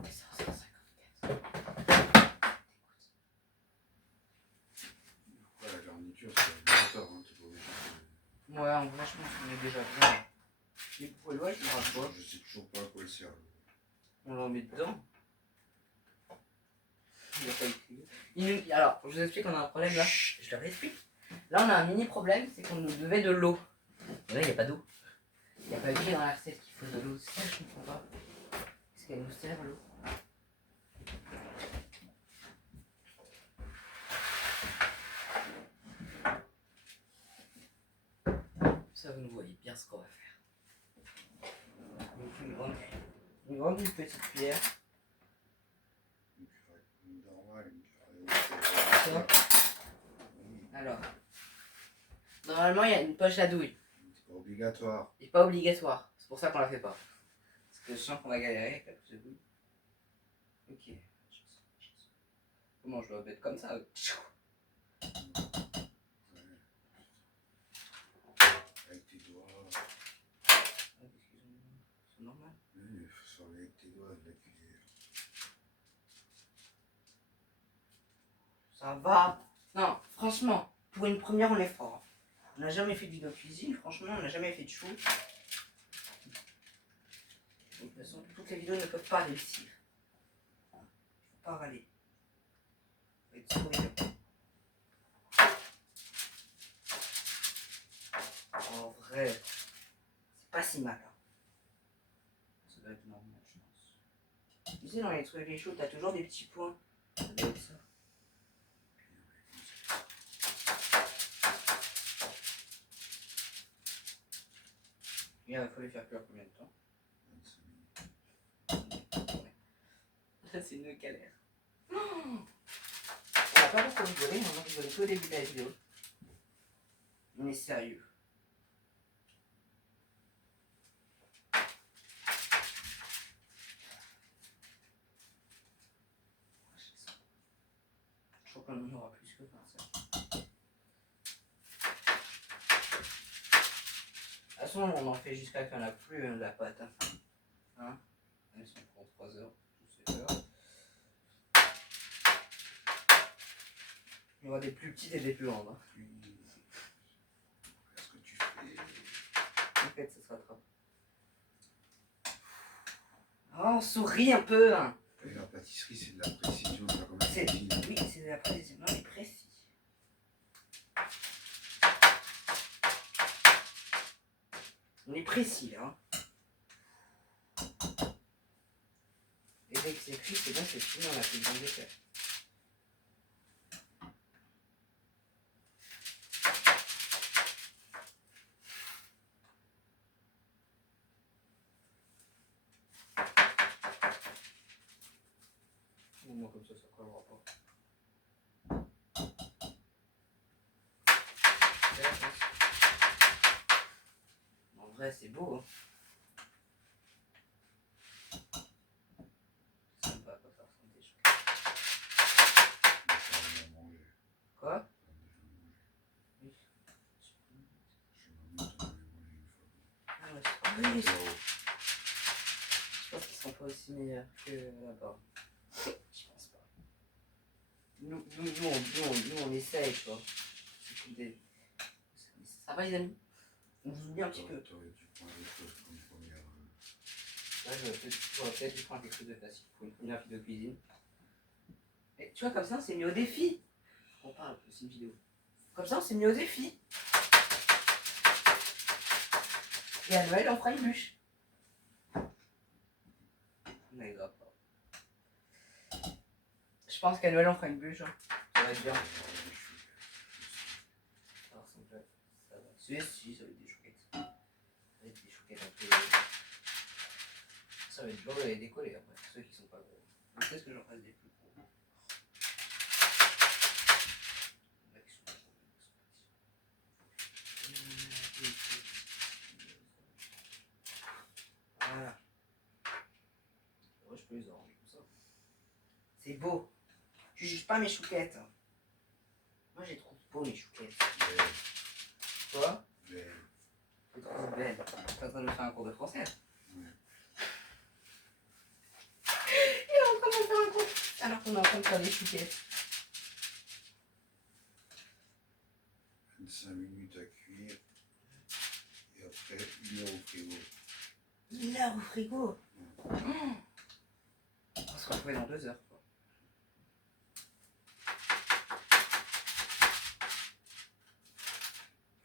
154. Après, la garniture, c'est obligatoire, hein, t'es pas obligé de... Ouais, en vrai je pense qu'on est déjà bien. Et pour le ouais, je me rapproche. Je sais toujours pas à quoi elle sert. On l'en met dedans. Il n'y a pas écrit. Alors, je vous explique, on a un problème là. Je leur explique. Là, on a un mini problème, c'est qu'on nous devait de l'eau. Mais là, il n'y a pas d'eau. Il n'y a pas écrit dans la recette qu'il faut de l'eau. C'est ça, je comprends pas. Est-ce qu'elle nous sert l'eau? Ça, vous nous voyez bien ce qu'on va faire. Donc, une grande une petite cuillère. Ça. Alors, normalement, il y a une poche à douille. C'est pas obligatoire. C'est pas obligatoire. C'est pour ça qu'on la fait pas. Parce que je sens qu'on va galérer avec la poche à douille. Ok. Comment je dois mettre comme ça? Avec tes doigts. C'est normal. Oui, il faut sortir avec tes doigts de la cuillère. Ça va. Non, franchement, pour une première, on est fort. On n'a jamais fait de vidéo cuisine, franchement, on n'a jamais fait de chou. De toute façon, toutes les vidéos ne peuvent pas réussir. pas râler. Faut être souriant. En vrai, c'est pas si mal. Hein. Ça doit être normal, je pense. Tu sais, dans les trucs les chauds, t'as toujours des petits points. Ça doit être ça. Et il va falloir faire cuire combien de temps? 25 minutes. Ça, c'est une galère. Oh, on n'a pas beaucoup rigolé, on a rigolé qu'au début de la vidéo. Mais sérieux. Je crois qu'on en aura plus que 25. De toute façon, on en fait jusqu'à qu'il n'y en a plus de la pâte. Hein, même si on prend 3 heures, je sais pas. Il y aura des plus petites et des plus grandes. Hein. Qu'est-ce que tu fais? T'inquiète, ça se rattrape. Oh, on sourit un peu. Hein. Et la pâtisserie, c'est de la précision, pas comme C'est, la cuisine. oui, c'est de la précision, mais précis. On est précis, hein. Et dès que c'est cuit, c'est bon, c'est fini, on a fait le bon défaire. Au moins comme ça collera pas. En vrai, c'est beau, hein. C'est sympa à quoi ça ressemble des choses. Quoi? Oui. Ah ouais, oui, je pense qu'ils sont pas aussi meilleurs que là-bas. Je pense pas. Nous, on essaye, tu vois. Ça va, les amis? On vous oublie un petit peu. T'aurais dû prendre des choses comme première. Ouais, j'aurais peut-être dû prendre quelque chose de facile pour une première vidéo cuisine. Et tu vois, comme ça, on s'est mis au défi. On parle, c'est une vidéo. Comme ça, on s'est mis au défi. Et à Noël, on fera une bûche. Mais grave pas. Je pense qu'à Noël, on fera une bûche. Hein. Ça va être bien. Alors, ça va. Si, ça va être des chouquettes. Ça va être des chouquettes un peu. Ça va être dur de les décoller après. Ceux qui sont pas gros. Peut-être que j'en fasse des plus gros. Là, qui sont pas gros, voilà. Ouais, je peux les arranger comme ça. C'est beau. Tu juges pas mes chouquettes. Moi, j'ai trop beau mes chouquettes. Quoi? C'est trop belle. T'es en train de me faire un cours de français? Ouais. Il est en train de me faire un cours. Alors qu'on est en train de faire des chouquettes. 25 minutes à cuire. Et après, 1 heure au frigo. 1 heure au frigo. Oh. On se retrouve dans 2 heures. Quoi.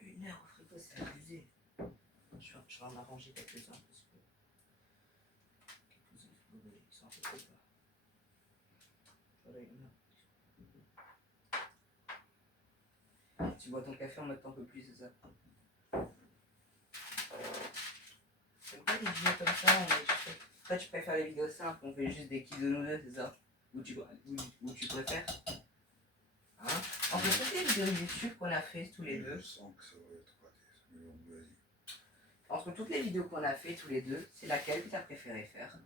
Une heure au frigo, c'est abusé. Je vais en arranger quelques-uns parce que quelques-uns qui sont un peu trop bas. Voilà, il y en a. Tu bois ton café en mode t'en peux plus, c'est ça? C'est pas des vidéos comme ça, toi tu préfères les vidéos simples, on fait juste des kills de nous deux, c'est ça? Ou tu préfères? Hein? Entre toutes les vidéos YouTube qu'on a fait tous les deux. Je sens que ça va être raté. Mais bon, vas-y. Entre toutes les vidéos qu'on a fait tous les deux, c'est laquelle que tu as préféré faire?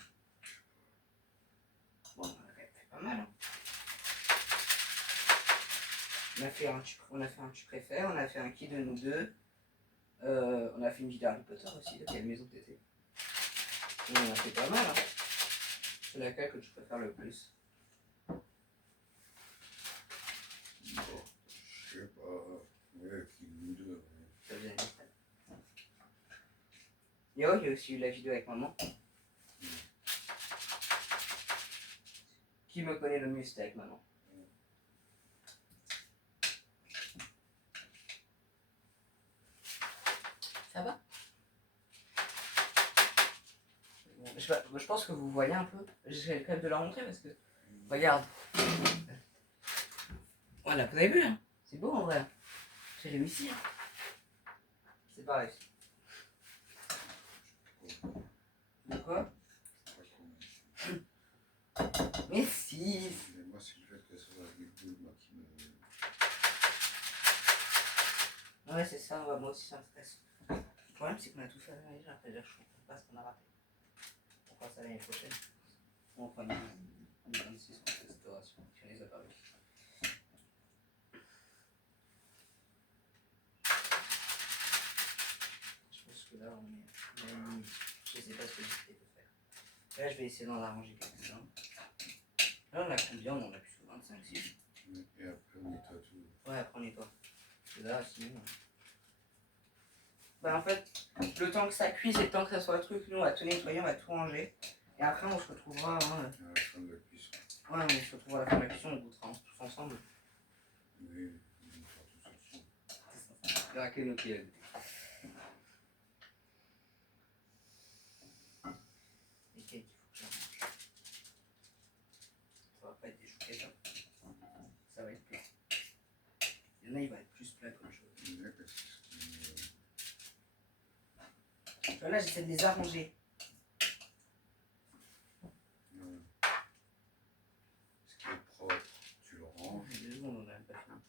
Bon, on a quand même fait pas mal. Hein. On a fait un tu préfères, on a fait un qui de nous deux. On a fait une vidéo Harry Potter aussi, de quelle maison t'étais. On a fait pas mal. Hein. C'est laquelle que tu préfères le plus? Bon, je sais pas. Ouais, qui nous deux. Ouais. Ça vient nickel. Yo, il y a aussi eu la vidéo avec maman. Qui qui me connaît le mieux, c'était avec maman. Ça va? Bon, je pense que vous voyez un peu. J'essaie quand même de leur montrer parce que. Regarde. Voilà, vous avez vu, hein? C'est beau en vrai. J'ai réussi. Hein. C'est pareil. De quoi? Mais si. Mais moi, c'est le fait que ça va avec des boules, moi, qui me... Ouais, c'est ça, ouais, moi aussi ça me stresse. Le problème, c'est qu'on a tout fait l'année dernière, après, je comprends pas ce qu'on a raté. On fera ça l'année prochaine. On fera une 26 en restauration, si on les a pas vus. Je pense que là, on est à une limite. Je sais pas ce que j'essaie de faire. Là, je vais essayer d'en arranger quelques-uns. Là, on a combien? On en a plus que 25, si. Et après, on nettoie tout. Ouais, après, on nettoie. Parce que là, sinon. Bah, en fait, le temps que ça cuise et le temps que ça soit le truc, nous, on va tout nettoyer, on va tout ranger. Et après, on se retrouvera. Hein, À la fin de la cuisson. ouais, on se retrouvera à la fin de la cuisson, on goûtera tous ensemble. Oui, on nettoie tout ça dessus. Il n'y aura que nous qui la goûter. Les cakes, il faut que je la mange. Ça va pas être des chouquettes, hein. Ça va être plat. Il y en a, il va être plus plat qu'autre chose. Ouais, parce que Là, j'essaie de les arranger. ce qui est propre, tu le ranges. Les deux secondes, on n'a même pas fini.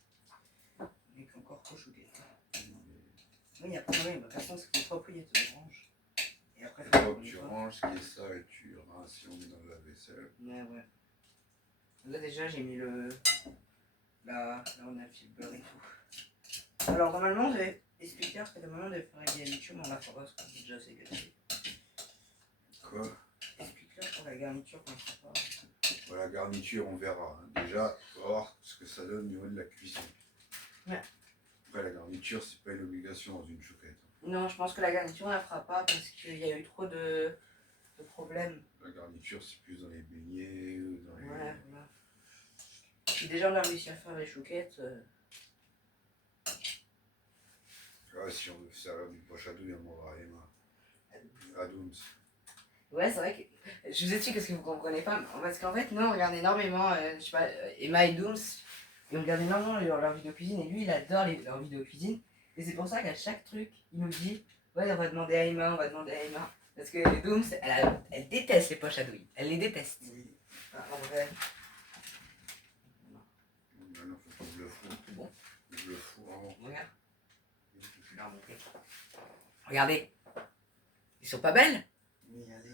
On est encore trop chouquettes. Oui, il y a pas de problème, de toute façon, ce qui est propre, il y a tu le ranges. Et après, Ce qui est propre, tu ranges. Ce qui est sale, tu rinces si on met dans la vaisselle. Ouais, ouais. Là, déjà, j'ai mis le. Là, on a le fil beurre et tout. Alors, normalement, j'avais expliqué que normalement, de faire la garniture, mais on la fera parce qu'on est déjà assez gâté. Quoi? Explique-leur pour la garniture qu'on fera pas. Pour la garniture, on verra. Hein. Déjà, on va voir ce que ça donne au niveau de la cuisson. Ouais. Après, la garniture, c'est pas une obligation dans une chouquette. Non, je pense que la garniture, on la fera pas parce qu'il y a eu trop de problèmes. La garniture, c'est plus dans les beignets ou dans les... Ouais, voilà. Si déjà on a réussi à faire les chouquettes. Ouais, si on veut faire du poche à douille, on va Emma. À Dooms. Ouais, c'est vrai que. Je vous explique ce que vous comprenez pas. Parce qu'en fait, nous, on regarde énormément, je sais pas, Emma et Dooms. Et on regarde énormément leur vidéo cuisine. Et lui, il adore leurs vidéos cuisine. Et c'est pour ça qu'à chaque truc, il nous dit ouais, on va demander à Emma, on va demander à Emma. Parce que Dooms, elle déteste les poches à douille. Elle les déteste. Oui. Enfin, en vrai. Maintenant, faut que je le four. C'est bon. Je le four avant. Regarde. Je vais leur montrer. Regardez. Ils sont pas belles? Mais allez,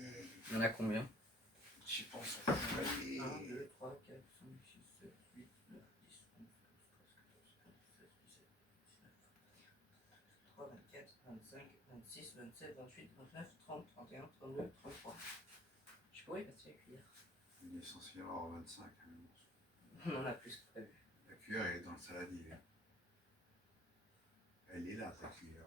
Il y en a combien? j'y pense. Allez. 1, 2, 3, 4, 5, 6, 7, 8, 9, 10, 11, 12, 13, 14, 15, 16, 17, 18, 19, 20, 23, 24, 25, 26, 27, 28, 29, 30, 31, 32, 33. Je pourrais passer la cuillère. Il est censé y avoir 25. Hein. On en a plus que prévu. La cuillère, elle est dans le saladier. Elle est là, ta cuillère.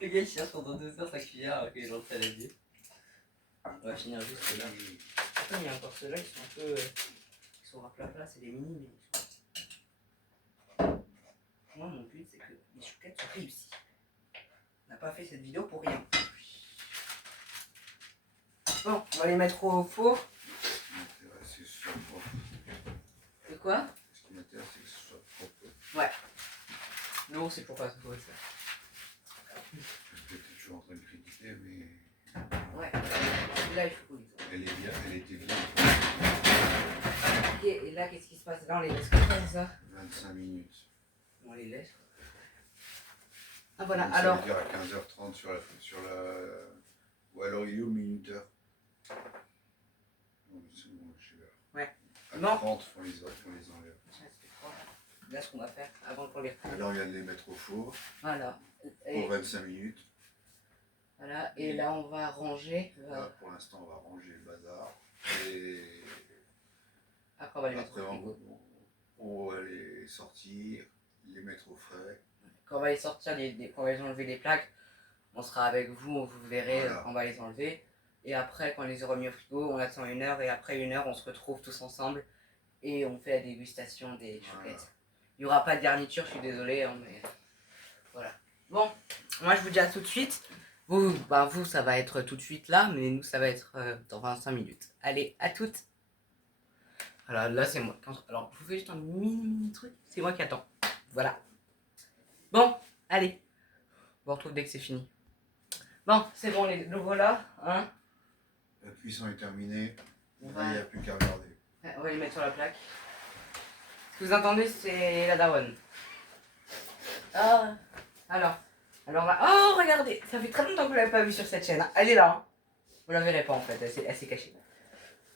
Le gars il cherche pendant 2 heures sa cuillère alors qu'il est dans le saladier. On va finir juste là. Attends, il y a encore ceux-là qui sont un peu. Ils sont à plat, c'est des mini, mais ils sont. Moi, mon but, c'est que les chouquettes soient réussies. On n'a pas fait cette vidéo pour rien. Bon, on va les mettre au four. Ce qui m'intéresse, c'est que ce soit propre. De quoi? Ce qui m'intéresse, c'est que ce soit propre. Ouais. L'eau, c'est pour pas se faire. Parce que tu es toujours en train de critiquer, mais Ouais. Là, il faut qu'on elle est bien, elle était bien. Ok, et là, qu'est-ce qui se passe? Là, on les laisse comme ça, c'est ça? 25 minutes. On les laisse. Ah, voilà, Donc, alors. ça veut dire à 15h30 sur la... Ou alors il est au minuteur. Non, c'est bon, je sais pas. Ouais. À Non. 30, on les enlève. Là, ce qu'on va faire avant qu'on les retrouve. Alors il y a de les mettre au four Voilà. Et, pour 25 minutes. voilà. Et là, on va ranger. Là, pour l'instant, on va ranger le bazar. Et Après, on va les mettre après, au frigo. on va les sortir, les mettre au frais. Quand on va les sortir, quand on va les enlever les plaques, on sera avec vous, vous verrez Voilà. quand on va les enlever. Et après, quand on les aura mis au frigo, on attend 1 heure. Et après 1 heure, on se retrouve tous ensemble. Et on fait la dégustation des chouquettes. Il n'y aura pas de garniture, je suis désolée, hein, mais voilà. Bon, moi je vous dis à tout de suite. Vous, ça va être tout de suite là, mais nous, ça va être dans 25 minutes. Allez, à toutes. Alors là, c'est moi. Alors, je vous fais juste un mini truc. C'est moi qui attends. Voilà. Bon, allez. On vous retrouve dès que c'est fini. Bon, c'est bon, le voilà. Hein, La cuisson est terminée. on Là, il n'y va, a plus qu'à regarder. on va les mettre sur la plaque. Ce que vous entendez, c'est la daronne. Ah, alors là. Oh, regardez, ça fait très longtemps que vous l'avez pas vue sur cette chaîne. Hein. Elle est là. Hein. Vous la verrez pas en fait, elle s'est cachée.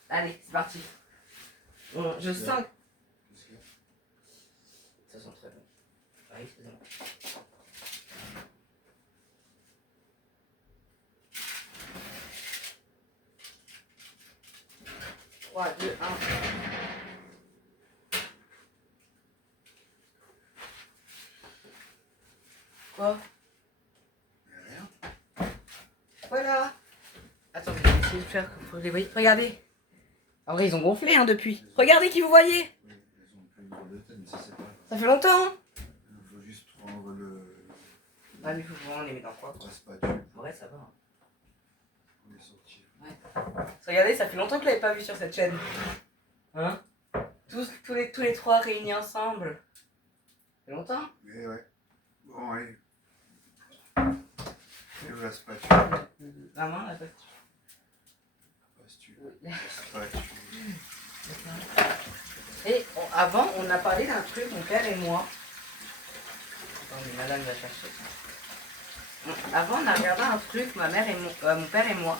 Allez, c'est parti. Bon, je sens. Qu'est-ce qu'il y a? Ça sent très bon. Ah, excusez-moi. 3, 2, 1. Quoi? Il n'y a rien. Voilà. Attendez, je vais essayer de faire que vous les voyez. Regardez. En vrai, ils ont gonflé hein, depuis. Regardez qui vous voyez. Oui, ils ont plus une drôle de tête, mais ça c'est pas grave. Ça fait longtemps. Hein. Il faut juste prendre Ah, mais il faut vraiment les mettre dans quoi? la spatule En vrai, ça va. Hein. pour les sortir. Regardez, ça fait longtemps que je l'avais pas vu sur cette chaîne. Hein? Tous les trois réunis ensemble. Ça fait longtemps? Mais ouais. Bon, allez. Et où la spatule? La main, la spatule. La spatule. Et avant, on a parlé d'un truc, mon père et moi. Attendez, madame va chercher. Avant, on a regardé un truc, ma mère et mon père et moi.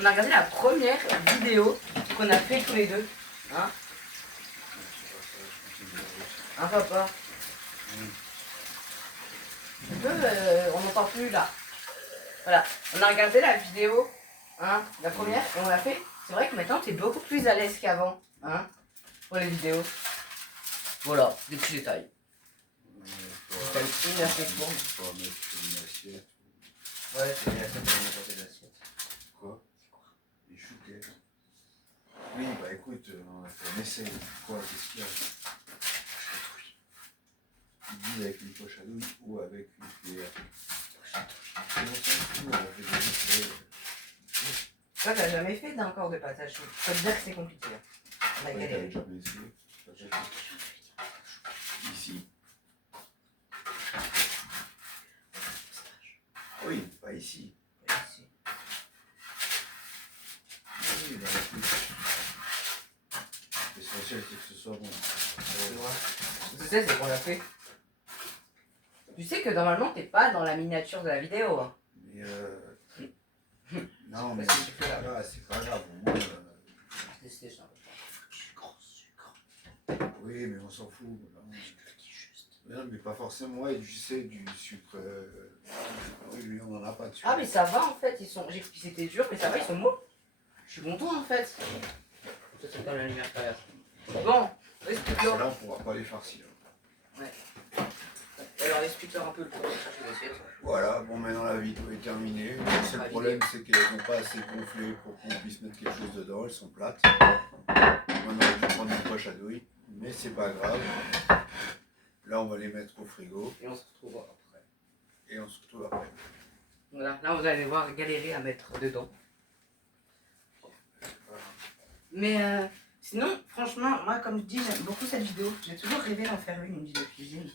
On a regardé la première vidéo qu'on a fait tous les deux. Hein? Hein, papa? On n'entend plus là. Voilà, on a regardé la vidéo, hein, la première, et on l'a fait. C'est vrai que maintenant, tu es beaucoup plus à l'aise qu'avant, hein, pour les vidéos. Voilà, des petits détails. T'as une assiette pour. On va mettre une assiette. Ouais, c'est une assiette pour mettre des assiettes. Quoi? Des chouquettes. Oui, bah écoute, on essaye. Quoi? Qu'est-ce qu'il y a? Tu dis avec une poche à douille ou avec une cuillère. On s'en fout, on fait des essais. Toi, t'as jamais fait encore de pâte à choux. Je peux te dire que c'est compliqué. On a Ouais, galéré. t'avais jamais essayé. Ici. Oui, pas ici. Oui, bah écoute. L'essentiel c'est que ce soit bon. Tu sais, c'est qu'on l'a fait. Tu sais que normalement, t'es pas dans la miniature de la vidéo. Hein. Mais non, mais Parce que tu fais là. c'est pas grave. Au moins, Tester ça. oui, mais on s'en fout. Non, mais pas forcément. Ouais, tu sais, du sucre. Oui, on n'en a pas dessus. Ah, mais ça va en fait. J'ai cru que c'était dur, mais ça va, ils sont mots. Je suis content en fait. Ça, c'est dans la lumière tout à l'heure. Bon, explique-leur. Là, on pourra pas les farcir. Ouais. Alors, explique-leur un peu le tour de chercher les assiettes. Voilà, bon, maintenant la vidéo est terminée. Le seul problème, c'est qu'elles n'ont pas assez gonflé pour qu'on puisse mettre quelque chose dedans. Elles sont plates. Maintenant, on va dû prendre une poche à douille, mais c'est pas grave. Là, on va les mettre au frigo Et on se retrouve après. et on se retrouve après. Voilà, là vous allez voir galérer à mettre dedans. Mais sinon, franchement, moi comme je dis, j'aime beaucoup cette vidéo. J'ai toujours rêvé d'en faire une vidéo cuisine.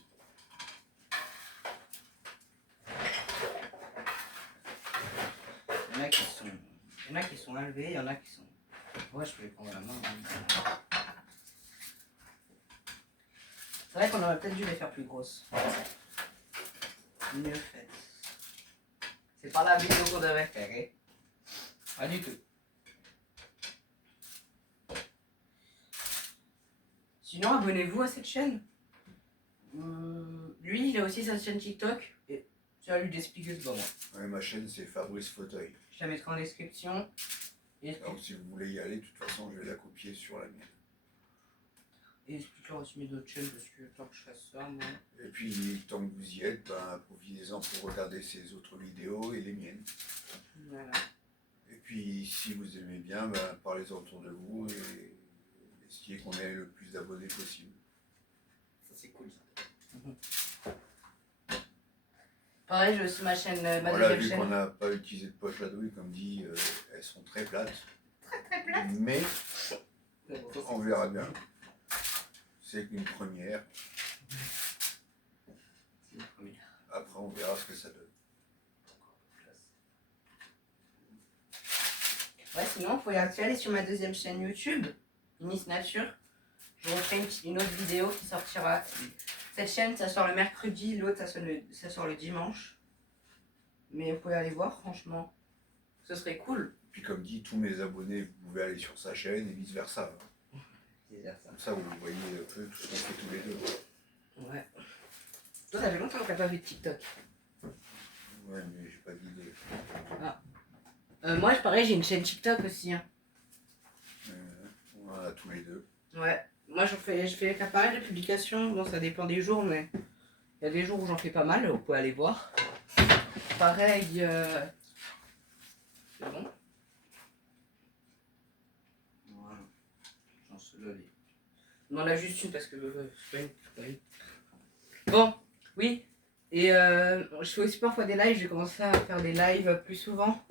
Il y en a qui sont enlevés, il y en a qui sont... Ouais, je peux les prendre à la main. Hein. C'est vrai qu'on aurait peut-être dû les faire plus grosses. Mieux faites. C'est pas la vidéo qu'on devait faire, hein? Pas du tout. Sinon, abonnez-vous à cette chaîne. Lui, il a aussi sa chaîne TikTok. Et tu vas lui expliquer devant moi. Ouais, ma chaîne, c'est Fabrice Fauteuil. Je la mettrai en description. Et Donc, si vous voulez y aller, de toute façon, je vais la copier sur la mienne. expliquer aussi mes autres chaînes parce que tant que je fasse ça, moi. Et puis, tant que vous y êtes, ben, profitez-en pour regarder ses autres vidéos et les miennes. Voilà. Et puis, si vous aimez bien, bah, parlez-en autour de vous et essayez qu'on ait le plus d'abonnés possible. Ça, c'est cool, ça. Pareil, j'ai aussi ma chaîne, ma Voilà, deuxième vu chaîne. qu'on n'a pas utilisé de poche à douille, comme dit, elles sont très plates. Très plate. Mais on verra bien. C'est une première. C'est une première. Après, on verra ce que ça donne. Ouais, sinon, vous pouvez aller sur ma deuxième chaîne YouTube, Nice Nature. Je vous ferai une autre vidéo qui sortira. Cette chaîne, ça sort le mercredi, l'autre, ça sort le dimanche. Mais vous pouvez aller voir, franchement. Ce serait cool. Puis comme dit, tous mes abonnés, vous pouvez aller sur sa chaîne et vice versa. Comme ça, vous voyez un peu tout ce qu'on fait tous les deux. Ouais. Toi, ça fait longtemps que t'as pas vu de TikTok. Ouais, mais j'ai pas d'idée. Moi, pareil, j'ai une chaîne TikTok aussi. Hein. On en a tous les deux. Ouais. Moi, je fais pas mal de publications. Bon, ça dépend des jours, mais il y a des jours où j'en fais pas mal. Vous pouvez aller voir. Pareil. C'est bon. Voilà. J'en sais là, on en a juste une parce que c'est pas une. Bon, oui. Et je fais aussi parfois des lives. J'ai commencé à faire des lives plus souvent.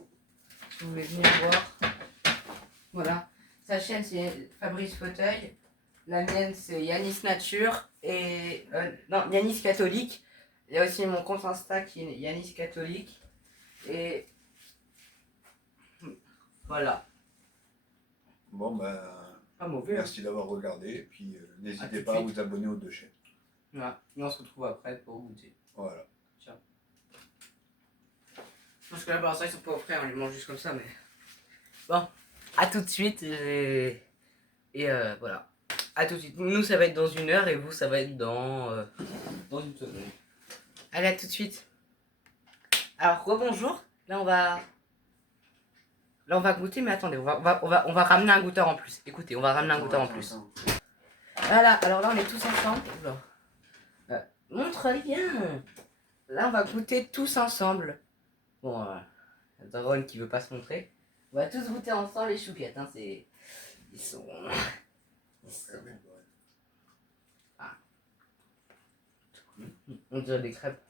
Si vous voulez venir voir. Voilà. Sa chaîne, c'est Fabrice Fauteuil. La mienne, c'est Yanis Nature. Et. Non, Yanis Catholique. Il y a aussi mon compte Insta qui est Yanis Catholique. Et. Voilà. Bon, ben, Pas mauvais. merci d'avoir regardé. Et puis, À tout n'hésitez de pas à suite. vous abonner aux deux chaînes. Ouais. Et on se retrouve après pour goûter. Voilà. Ciao. Parce que là, pour ça, ils sont pas au frais, on les mange juste comme ça, mais. Bon, à tout de suite. Voilà. À tout de suite. Nous, ça va être dans 1 heure et vous, ça va être dans une semaine. Allez, à tout de suite. Alors, rebonjour. Là, on va goûter, mais attendez, on va ramener un goûteur en plus. Écoutez, on va ramener un goûteur en plus. Voilà, alors là, on est tous ensemble. Oula. Montre bien. Là, on va goûter tous ensemble. Bon, Daron qui veut pas se montrer. On va tous goûter ensemble les chouquettes. Hein, ils sont... Ah. On dirait des crêpes.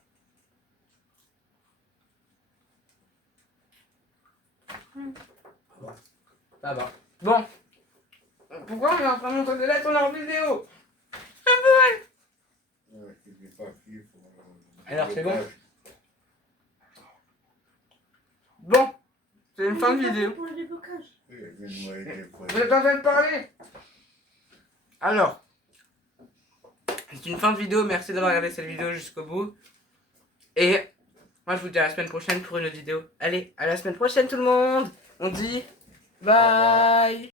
Ça va. Bon. Pourquoi on est en train de montrer des lettres, on est en vidéo? Alors, c'est bon? Bon. C'est une fin de vidéo. Vous êtes en train de parler? Alors. C'est une fin de vidéo. Merci d'avoir regardé cette vidéo jusqu'au bout. Et moi, je vous dis à la semaine prochaine pour une autre vidéo. Allez, à la semaine prochaine tout le monde. On dit bye.